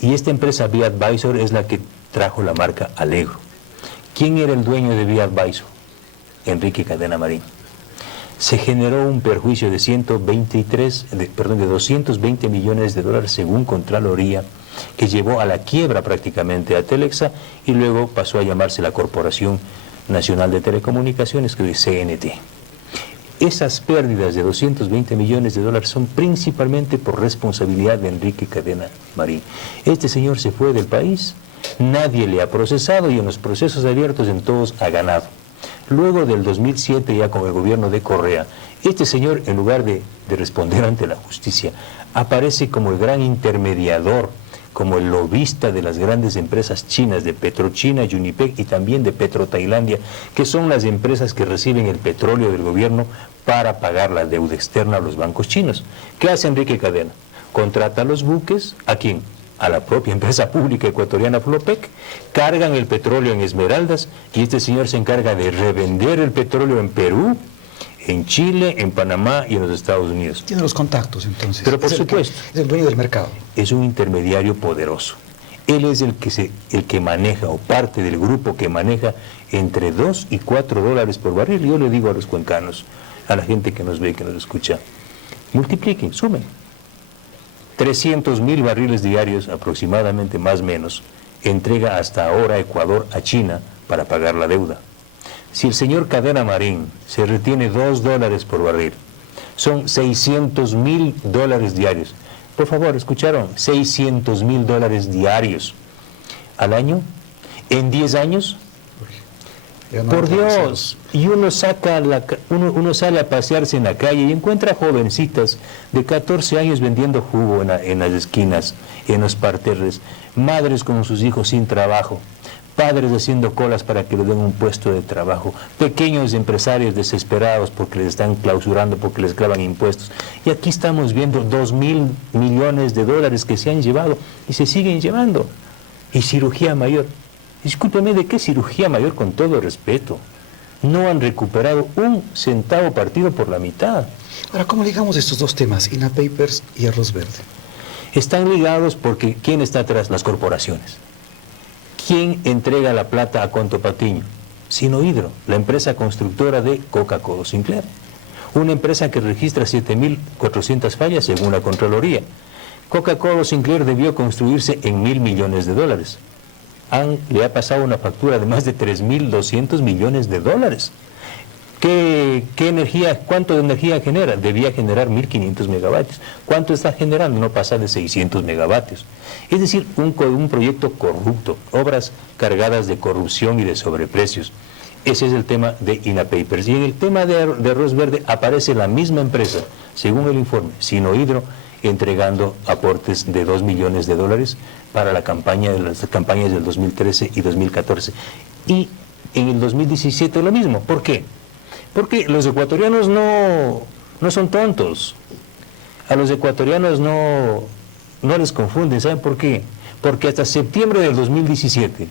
y esta empresa B-Advisor es la que trajo la marca Allegro. ¿Quién era el dueño de B-Advisor? Enrique Cadena Marín. Se generó un perjuicio de 220 millones de dólares según Contraloría, que llevó a la quiebra prácticamente a Telexa, y luego pasó a llamarse la Corporación Nacional de Telecomunicaciones, que es CNT. Esas pérdidas de 220 millones de dólares son principalmente por responsabilidad de Enrique Cadena Marín. Este señor se fue del país, nadie le ha procesado, y en los procesos abiertos en todos ha ganado. Luego del 2007, ya con el gobierno de Correa, este señor, en lugar de responder ante la justicia, aparece como el gran intermediador, como el lobista de las grandes empresas chinas, de Petrochina, Unipec y también de Petrotailandia, que son las empresas que reciben el petróleo del gobierno para pagar la deuda externa a los bancos chinos. ¿Qué hace Enrique Cadena? Contrata los buques, ¿a quién? A la propia empresa pública ecuatoriana Flopec, cargan el petróleo en Esmeraldas, y este señor se encarga de revender el petróleo en Perú, en Chile, en Panamá y en los Estados Unidos. Tiene los contactos, entonces. Pero por supuesto. Es el dueño del mercado. Es un intermediario poderoso. Él es el que maneja, o parte del grupo que maneja, entre 2 y 4 dólares por barril. Yo le digo a los cuencanos, a la gente que nos ve, que nos escucha, multipliquen, sumen. 300.000 barriles diarios, aproximadamente, más o menos, entrega hasta ahora Ecuador a China para pagar la deuda. Si el señor Cadena Marín se retiene 2 dólares por barril, son 600.000 dólares diarios. Por favor, ¿escucharon? 600.000 dólares diarios al año, en 10 años. Por Dios, y uno sale a pasearse en la calle y encuentra jovencitas de 14 años vendiendo jugo en las esquinas, en los parterres, madres con sus hijos sin trabajo, padres haciendo colas para que les den un puesto de trabajo, pequeños empresarios desesperados porque les están clausurando, porque les clavan impuestos. Y aquí estamos viendo 2.000 millones de dólares que se han llevado y se siguen llevando. Y cirugía mayor. Discúlpeme, ¿de qué cirugía mayor? Con todo respeto. No han recuperado un centavo partido por la mitad. Ahora, ¿cómo ligamos estos dos temas, INA Papers y Arroz Verde? Están ligados porque ¿quién está atrás? Las corporaciones. ¿Quién entrega la plata a Conto Patiño? Sinohydro, la empresa constructora de Coca-Cola Sinclair. Una empresa que registra 7.400 fallas según la Contraloría. Coca-Cola Sinclair debió construirse en 1.000 millones de dólares. Le ha pasado una factura de más de 3.200 millones de dólares. ¿Qué energía, cuánto de energía genera? Debía generar 1.500 megavatios. ¿Cuánto está generando? No pasa de 600 megavatios. Es decir, un proyecto corrupto, obras cargadas de corrupción y de sobreprecios. Ese es el tema de INA Papers. Y en el tema de Arroz Verde aparece la misma empresa, según el informe, Sinohydro, entregando aportes de 2 millones de dólares para las campañas del 2013 y 2014. Y en el 2017 lo mismo. ¿Por qué? Porque los ecuatorianos no son tontos. A los ecuatorianos no les confunden. ¿Saben por qué? Porque hasta septiembre del 2017,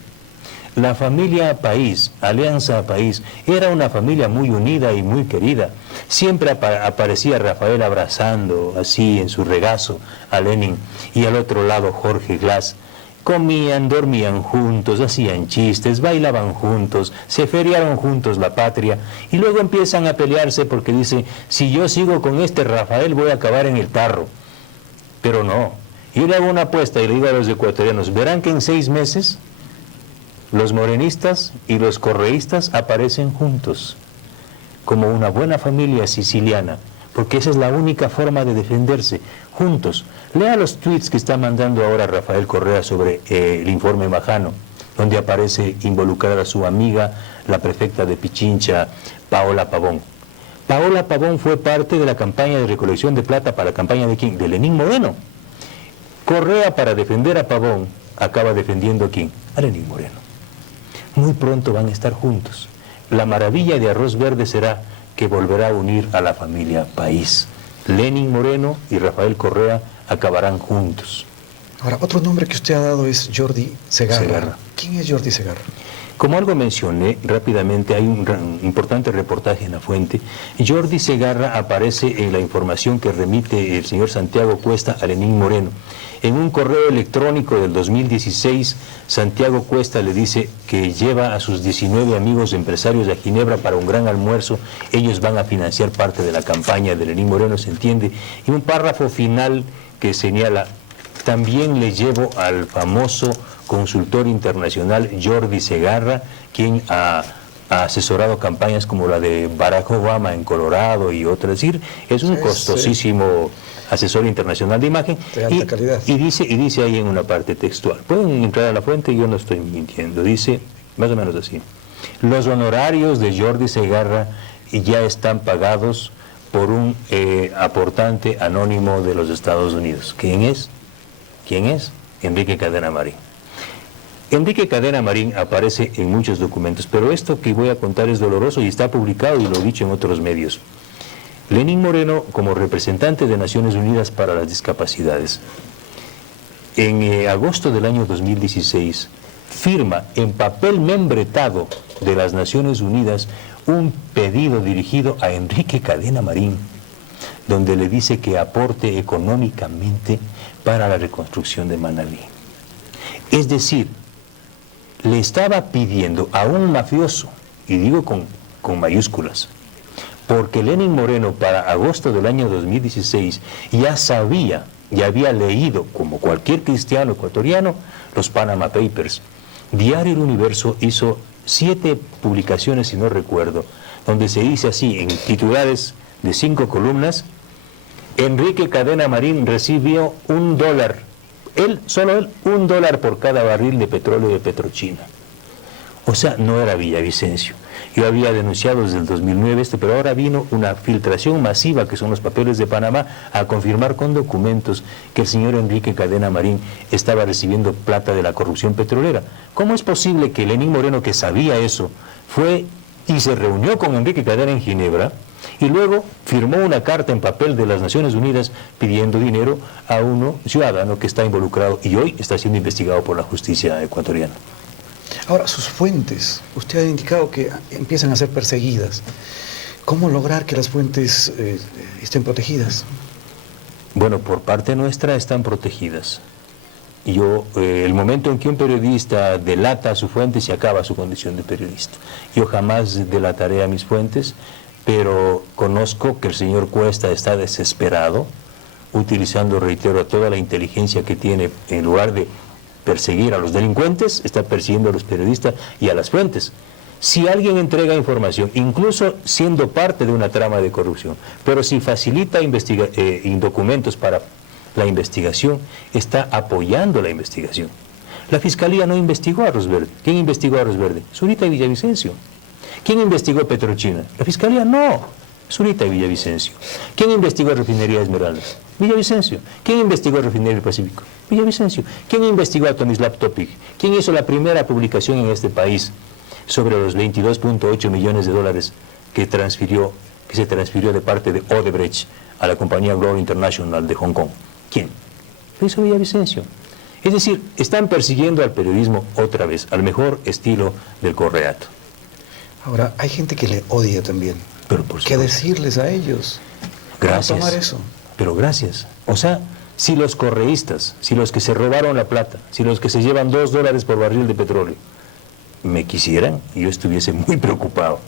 la familia País, Alianza País, era una familia muy unida y muy querida. Siempre aparecía Rafael abrazando así en su regazo a Lenin, y al otro lado Jorge Glass. Comían, dormían juntos, hacían chistes, bailaban juntos, se feriaron juntos la patria, y luego empiezan a pelearse porque dice, si yo sigo con este Rafael voy a acabar en el tarro. Pero no, yo le hago una apuesta y le digo a los ecuatorianos, verán que en 6 meses los morenistas y los correístas aparecen juntos, como una buena familia siciliana, porque esa es la única forma de defenderse, juntos. Lea los tweets que está mandando ahora Rafael Correa sobre el informe Majano, donde aparece involucrada su amiga, la prefecta de Pichincha, Paola Pavón. Paola Pavón fue parte de la campaña de recolección de plata para la campaña de ¿quién? De Lenín Moreno. Correa, para defender a Pavón, acaba defendiendo ¿a quién? A Lenín Moreno. Muy pronto van a estar juntos. La maravilla de Arroz Verde será que volverá a unir a la familia País. Lenín Moreno y Rafael Correa acabarán juntos. Ahora, otro nombre que usted ha dado es Jordi Segarra. Segarra. ¿Quién es Jordi Segarra? Como algo mencioné rápidamente, hay un importante reportaje en La Fuente. Jordi Segarra aparece en la información que remite el señor Santiago Cuesta a Lenín Moreno. En un correo electrónico del 2016, Santiago Cuesta le dice que lleva a sus 19 amigos empresarios a Ginebra para un gran almuerzo. Ellos van a financiar parte de la campaña de Lenín Moreno, se entiende. Y un párrafo final que señala: también le llevo al famoso consultor internacional Jordi Segarra, quien ha asesorado campañas como la de Barack Obama en Colorado y otras. Es decir, es un costosísimo asesor internacional de imagen. De alta calidad. Y dice ahí en una parte textual, pueden entrar a La Fuente, yo no estoy mintiendo, dice más o menos así: los honorarios de Jordi Segarra ya están pagados por un aportante anónimo de los Estados Unidos. ¿Quién es? ¿Quién es? Enrique Cadena Marín. Enrique Cadena Marín aparece en muchos documentos, pero esto que voy a contar es doloroso y está publicado y lo he dicho en otros medios. Lenín Moreno, como representante de Naciones Unidas para las Discapacidades, en agosto del año 2016, firma en papel membretado de las Naciones Unidas un pedido dirigido a Enrique Cadena Marín, donde le dice que aporte económicamente para la reconstrucción de Manabí. Es decir, le estaba pidiendo a un mafioso, y digo con mayúsculas, porque Lenín Moreno para agosto del año 2016 ya sabía, ya había leído, como cualquier cristiano ecuatoriano, los Panama Papers. Diario El Universo hizo 7 publicaciones, si no recuerdo, donde se dice así, en titulares de 5 columnas: Enrique Cadena Marín recibió $1, solo él, $1 por cada barril de petróleo de Petrochina. O sea, no era Villavicencio. Yo había denunciado desde el 2009 esto, pero ahora vino una filtración masiva, que son los papeles de Panamá, a confirmar con documentos que el señor Enrique Cadena Marín estaba recibiendo plata de la corrupción petrolera. ¿Cómo es posible que Lenín Moreno, que sabía eso, fue y se reunió con Enrique Cadena en Ginebra y luego firmó una carta en papel de las Naciones Unidas pidiendo dinero a un ciudadano que está involucrado y hoy está siendo investigado por la justicia ecuatoriana? Ahora, sus fuentes, usted ha indicado que empiezan a ser perseguidas. ¿Cómo lograr que las fuentes estén protegidas? Bueno, por parte nuestra están protegidas. El momento en que un periodista delata a su fuente, se acaba su condición de periodista. Yo jamás delataré a mis fuentes, pero conozco que el señor Cuesta está desesperado, utilizando, reitero, toda la inteligencia que tiene. En lugar de perseguir a los delincuentes, está persiguiendo a los periodistas y a las fuentes. Si alguien entrega información, incluso siendo parte de una trama de corrupción, pero si facilita documentos para la investigación, está apoyando la investigación. La Fiscalía no investigó a Arroz Verde. ¿Quién investigó a Arroz Verde? Zurita y Villavicencio. ¿Quién investigó Petrochina? La Fiscalía no. Zurita y Villavicencio. ¿Quién investigó Refinería Esmeraldas? Villavicencio. ¿Quién investigó Refinería del Pacífico? Villavicencio. ¿Quién investigó a Tomislav Topic? ¿Quién hizo la primera publicación en este país sobre los $22.8 millones que se transfirió de parte de Odebrecht a la compañía Globe International de Hong Kong? ¿Quién? Lo hizo Villavicencio. Es decir, están persiguiendo al periodismo otra vez, al mejor estilo del correato. Ahora, hay gente que le odia también. Pero por ¿Qué decirles a ellos? Gracias. ¿Cómo tomar eso? Pero gracias. O sea, si los correístas, si los que se robaron la plata, si los que se llevan $2 por barril de petróleo, me quisieran, yo estuviese muy preocupado.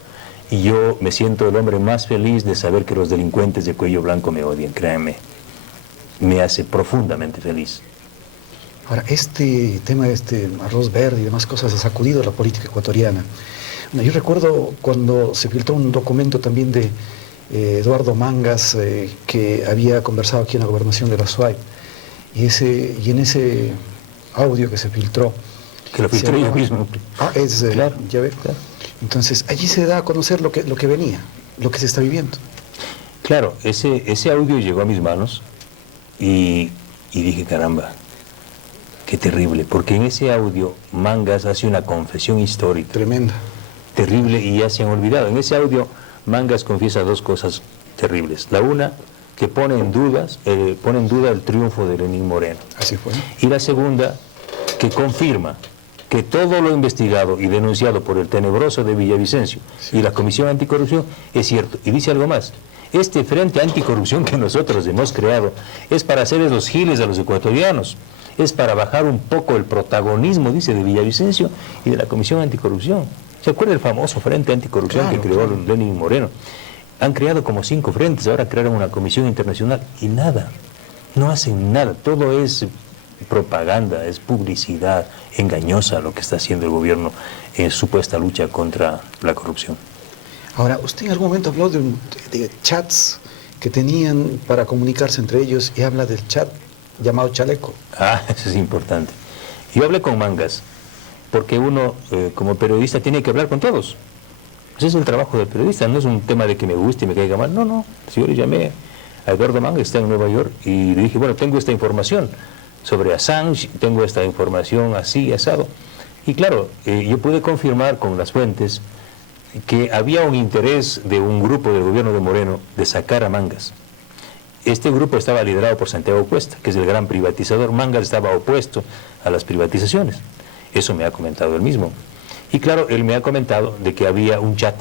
Y yo me siento el hombre más feliz de saber que los delincuentes de cuello blanco me odian, créanme. Me hace profundamente feliz. Ahora, este tema de Arroz Verde y demás cosas ha sacudido la política ecuatoriana. Yo recuerdo cuando se filtró un documento también de Eduardo Mangas, que había conversado aquí en la gobernación de la SUAY, Y en ese audio que se filtró... Que lo filtré yo mismo. Claro, ya ves, claro. Entonces, allí se da a conocer lo que venía, lo que se está viviendo. Claro, ese audio llegó a mis manos y dije, caramba, qué terrible, porque en ese audio Mangas hace una confesión histórica. Tremenda. Terrible, y ya se han olvidado. En ese audio Mangas confiesa dos cosas terribles. La una, que pone en duda el triunfo de Lenín Moreno. Así fue. Y la segunda, que confirma que todo lo investigado y denunciado por el tenebroso de Villavicencio y la Comisión Anticorrupción es cierto. Y dice algo más: este Frente Anticorrupción que nosotros hemos creado es para hacerles los giles a los ecuatorianos, es para bajar un poco el protagonismo, dice, de Villavicencio y de la Comisión Anticorrupción. ¿Se acuerda el famoso Frente Anticorrupción que creó Lenín Moreno? Han creado como 5 frentes, ahora crearon una comisión internacional y nada, no hacen nada, todo es propaganda, es publicidad engañosa lo que está haciendo el gobierno en supuesta lucha contra la corrupción. Ahora, usted en algún momento habló de chats que tenían para comunicarse entre ellos y habla del chat llamado Chaleco. Ah, eso es importante. Yo hablé con Mangas, porque uno como periodista tiene que hablar con todos. Ese es el trabajo del periodista, no es un tema de que me guste y me caiga mal, no. Si yo le llamé a Eduardo Mangas, está en Nueva York, y le dije, bueno, tengo esta información sobre Assange, tengo esta información así, asado. Y claro, yo pude confirmar con las fuentes que había un interés de un grupo del gobierno de Moreno de sacar a Mangas. Este grupo estaba liderado por Santiago Cuesta, que es el gran privatizador. Mangas estaba opuesto a las privatizaciones. Eso me ha comentado él mismo. Y claro, él me ha comentado de que había un chat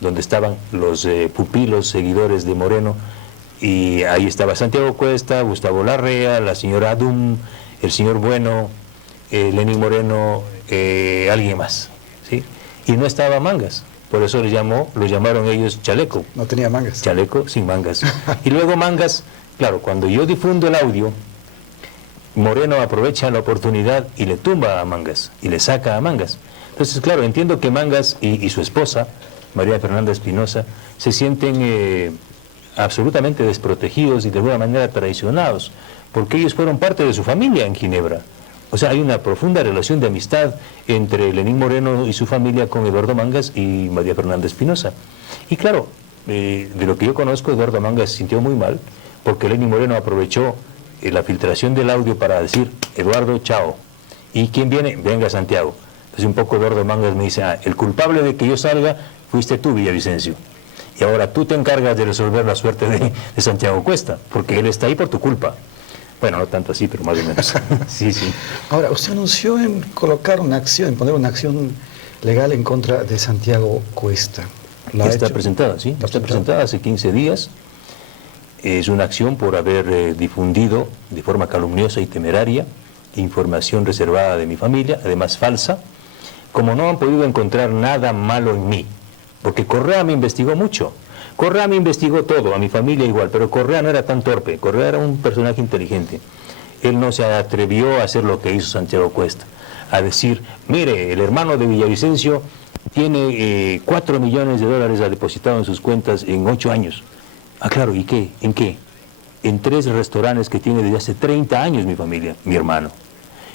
donde estaban los pupilos seguidores de Moreno, y ahí estaba Santiago Cuesta, Gustavo Larrea, la señora Adum, el señor Bueno, Lenín Moreno, alguien más, ¿sí? Y no estaba Mangas, por eso lo llamaron ellos Chaleco. No tenía mangas. Chaleco sin mangas. Y luego Mangas, claro, cuando yo difundo el audio, Moreno aprovecha la oportunidad y le tumba a Mangas, y le saca a Mangas. Entonces, claro, entiendo que Mangas y su esposa, María Fernanda Espinosa, se sienten absolutamente desprotegidos y de alguna manera traicionados, porque ellos fueron parte de su familia en Ginebra. O sea, hay una profunda relación de amistad entre Lenín Moreno y su familia con Eduardo Mangas y María Fernanda Espinosa. Y claro, de lo que yo conozco, Eduardo Mangas se sintió muy mal, porque Lenín Moreno aprovechó la filtración del audio para decir, Eduardo, chao. ¿Y quién viene? Venga, Santiago. Entonces un poco Eduardo Mangas me dice, el culpable de que yo salga fuiste tú, Villavicencio. Y ahora tú te encargas de resolver la suerte de Santiago Cuesta, porque él está ahí por tu culpa. Bueno, no tanto así, pero más o menos. Sí. Ahora, usted anunció en poner una acción legal en contra de Santiago Cuesta. Está presentada, sí. Está presentada hace 15 días. Es una acción por haber difundido de forma calumniosa y temeraria información reservada de mi familia, además falsa, como no han podido encontrar nada malo en mí. Porque Correa me investigó mucho. Correa me investigó todo, a mi familia igual, pero Correa no era tan torpe. Correa era un personaje inteligente. Él no se atrevió a hacer lo que hizo Santiago Cuesta, a decir, mire, el hermano de Villavicencio tiene 4 millones de dólares depositado en sus cuentas en 8 años. Ah, claro, ¿y qué? ¿En qué? En 3 restaurantes que tiene desde hace 30 años mi familia, mi hermano.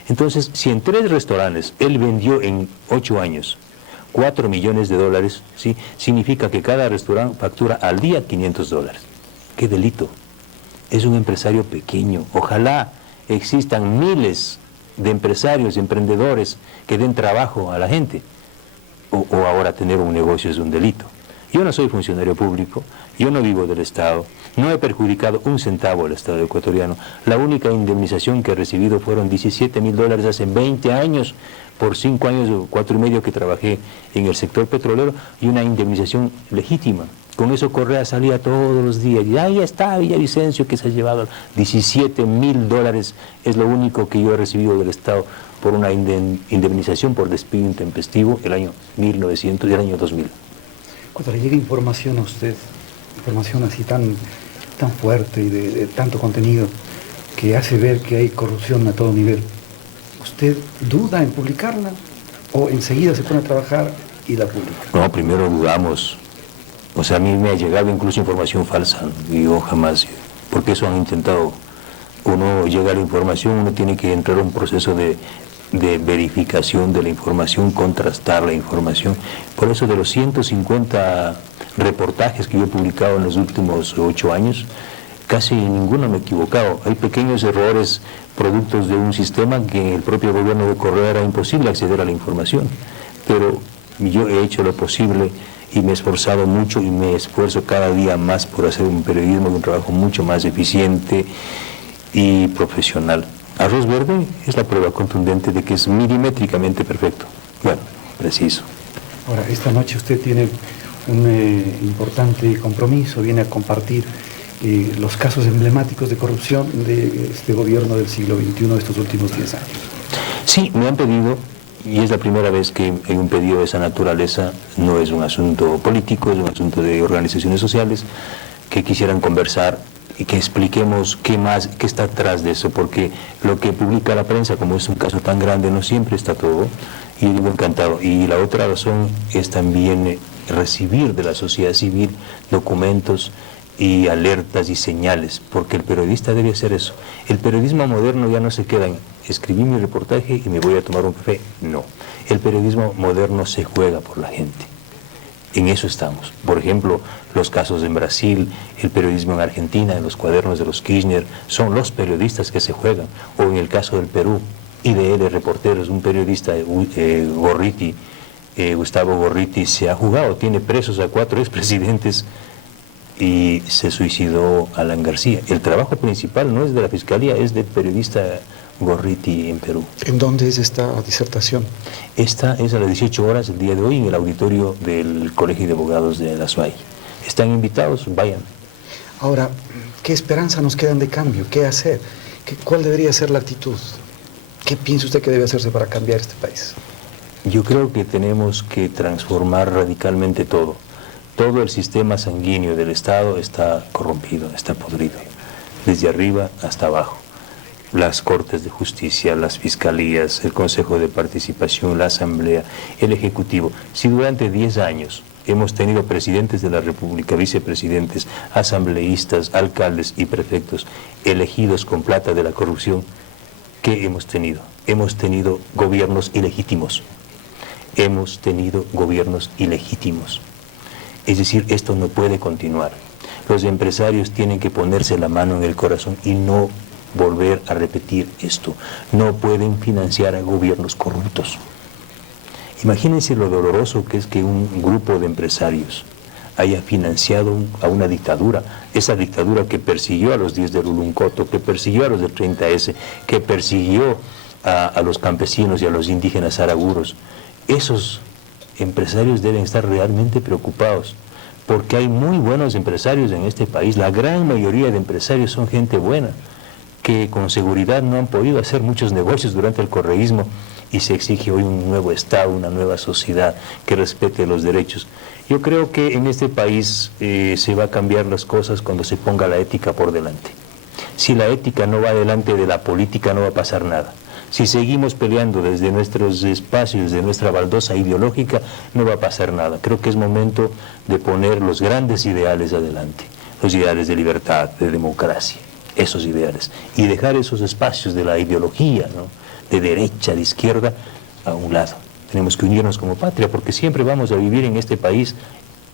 Entonces, si en 3 restaurantes él vendió en 8 años 4 millones de dólares, ¿sí?, significa que cada restaurante factura al día $500. ¡Qué delito! Es un empresario pequeño. Ojalá existan miles de empresarios, emprendedores que den trabajo a la gente. O ahora tener un negocio es un delito. Yo no soy funcionario público, yo no vivo del Estado, no he perjudicado un centavo al Estado ecuatoriano. La única indemnización que he recibido fueron $17,000 hace 20 años, por 5 años o 4 y medio que trabajé en el sector petrolero, y una indemnización legítima. Con eso Correa salía todos los días, y ahí está Villavicencio que se ha llevado $17,000, es lo único que yo he recibido del Estado por una indemnización por despido intempestivo el año 2000. Cuando le llega información a usted, información así tan fuerte y de tanto contenido, que hace ver que hay corrupción a todo nivel, ¿usted duda en publicarla o enseguida se pone a trabajar y la publica? No, primero dudamos. O sea, a mí me ha llegado incluso información falsa, y yo jamás, porque eso han intentado uno llega a la información, uno tiene que entrar a un proceso de verificación de la información, contrastar la información. Por eso de los 150 reportajes que yo he publicado en los últimos 8 años, casi ninguno me he equivocado. Hay pequeños errores productos de un sistema que en el propio gobierno de Correa era imposible acceder a la información, pero yo he hecho lo posible y me he esforzado mucho y me esfuerzo cada día más por hacer un periodismo, un trabajo mucho más eficiente y profesional. Arroz Verde es la prueba contundente de que es milimétricamente perfecto. Bueno, preciso. Ahora, esta noche usted tiene un importante compromiso, viene a compartir los casos emblemáticos de corrupción de este gobierno del siglo XXI de estos últimos 10 años. Sí, me han pedido, y es la primera vez que hay un pedido de esa naturaleza, no es un asunto político, es un asunto de organizaciones sociales, que quisieran conversar y que expliquemos qué más, qué está atrás de eso, porque lo que publica la prensa, como es un caso tan grande, no siempre está todo, y yo digo encantado. Y la otra razón es también recibir de la sociedad civil documentos y alertas y señales, porque el periodista debe hacer eso. El periodismo moderno ya no se queda en escribir mi reportaje y me voy a tomar un café, no. El periodismo moderno se juega por la gente. En eso estamos. Por ejemplo, los casos en Brasil, el periodismo en Argentina, en los cuadernos de los Kirchner, son los periodistas que se juegan. O en el caso del Perú, IDL Reporteros, un periodista, Gorriti, Gustavo Gorriti, se ha jugado, tiene presos a 4 expresidentes y se suicidó Alan García. El trabajo principal no es de la Fiscalía, es del periodista Gorriti en Perú. ¿En dónde es esta disertación? Esta es a las 18 horas el día de hoy en el auditorio del Colegio de Abogados de la SUAY. Están invitados, vayan. Ahora, ¿qué esperanza nos quedan de cambio? ¿Qué hacer? ¿Cuál debería ser la actitud? ¿Qué piensa usted que debe hacerse para cambiar este país? Yo creo que tenemos que transformar radicalmente todo. Todo el sistema sanguíneo del Estado está corrompido, está podrido, desde arriba hasta abajo. Las Cortes de Justicia, las Fiscalías, el Consejo de Participación, la Asamblea, el Ejecutivo. Si durante 10 años hemos tenido presidentes de la República, vicepresidentes, asambleístas, alcaldes y prefectos elegidos con plata de la corrupción, ¿qué hemos tenido? Hemos tenido gobiernos ilegítimos. Hemos tenido gobiernos ilegítimos. Es decir, esto no puede continuar. Los empresarios tienen que ponerse la mano en el corazón y no volver a repetir esto. No pueden financiar a gobiernos corruptos. Imagínense lo doloroso que es que un grupo de empresarios haya financiado a una dictadura, esa dictadura que persiguió a los 10 de Luluncoto, que persiguió a los del 30S, que persiguió a los campesinos y a los indígenas araguros. Esos empresarios deben estar realmente preocupados, porque hay muy buenos empresarios en este país. La gran mayoría de empresarios son gente buena, que con seguridad no han podido hacer muchos negocios durante el correísmo, y se exige hoy un nuevo Estado, una nueva sociedad que respete los derechos. Yo creo que en este país se va a cambiar las cosas cuando se ponga la ética por delante. Si la ética no va delante de la política, no va a pasar nada. Si seguimos peleando desde nuestros espacios, de nuestra baldosa ideológica, no va a pasar nada. Creo que es momento de poner los grandes ideales adelante, los ideales de libertad, de democracia, esos ideales, y dejar esos espacios de la ideología, ¿no?, de derecha, de izquierda, a un lado. Tenemos que unirnos como patria, porque siempre vamos a vivir en este país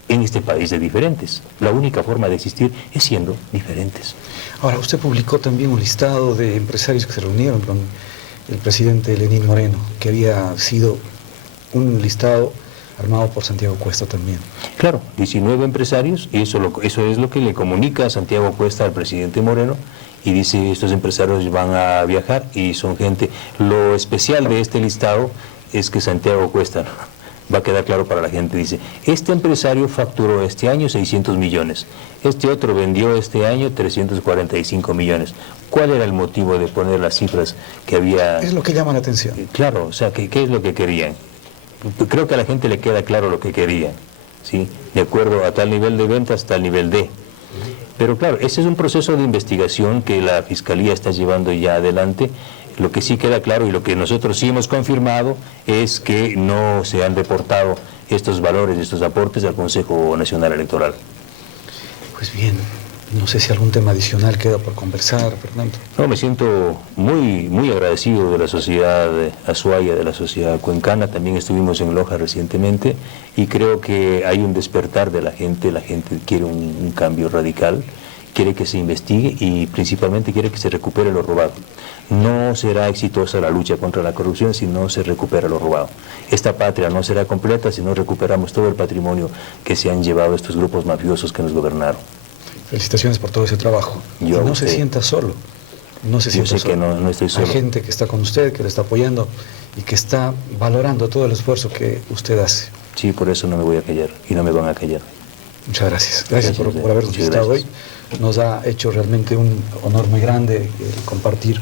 de diferentes. La única forma de existir es siendo diferentes. Ahora, usted publicó también un listado de empresarios que se reunieron con el presidente Lenín Moreno, que había sido un listado armado por Santiago Cuesta también. Claro, 19 empresarios, y eso es lo que le comunica a Santiago Cuesta al presidente Moreno, y dice, estos empresarios van a viajar y son gente. Lo especial de este listado es que Santiago Cuesta, va a quedar claro para la gente, dice, este empresario facturó este año 600 millones, este otro vendió este año 345 millones. ¿Cuál era el motivo de poner las cifras que había? Es lo que llama la atención. Claro, o sea, ¿qué es lo que querían? Creo que a la gente le queda claro lo que querían, ¿sí? De acuerdo a tal nivel de ventas, tal nivel de. Pero claro, ese es un proceso de investigación que la Fiscalía está llevando ya adelante. Lo que sí queda claro y lo que nosotros sí hemos confirmado es que no se han reportado estos valores, estos aportes al Consejo Nacional Electoral. Pues bien, No sé si algún tema adicional queda por conversar, Fernando. No, me siento muy agradecido de la sociedad azuaya, de la sociedad cuencana. También estuvimos en Loja recientemente y creo que hay un despertar de la gente quiere un cambio radical, quiere que se investigue y principalmente quiere que se recupere lo robado. No será exitosa la lucha contra la corrupción si no se recupera lo robado. Esta patria no será completa si no recuperamos todo el patrimonio que se han llevado estos grupos mafiosos que nos gobernaron. Felicitaciones por todo ese trabajo. Y no se sienta solo. No se sienta solo. Yo sé que no estoy solo. Hay gente que está con usted, que le está apoyando y que está valorando todo el esfuerzo que usted hace. Sí, por eso no me voy a callar y no me van a callar. Muchas gracias. Gracias por habernos visitado hoy. Nos ha hecho realmente un honor muy grande compartir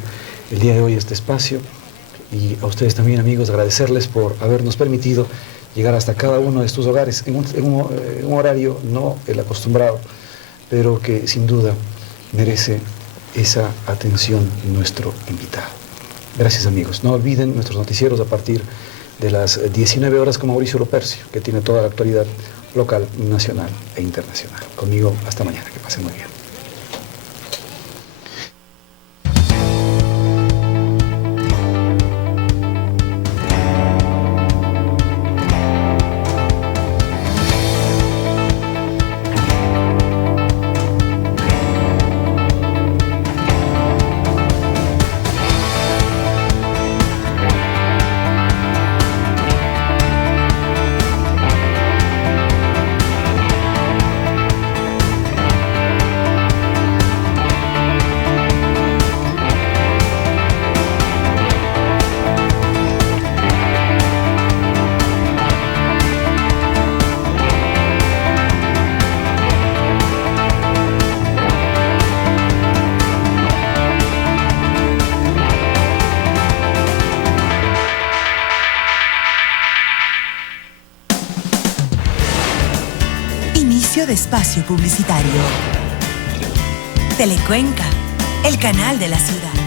el día de hoy este espacio. Y a ustedes también, amigos, agradecerles por habernos permitido llegar hasta cada uno de estos hogares en un horario no el acostumbrado, pero que sin duda merece esa atención nuestro invitado. Gracias, amigos. No olviden nuestros noticieros a partir de las 19 horas con Mauricio Lopercio, que tiene toda la actualidad local, nacional e internacional. Conmigo, hasta mañana. Que pasen muy bien. De espacio publicitario. Telecuenca, el canal de la ciudad.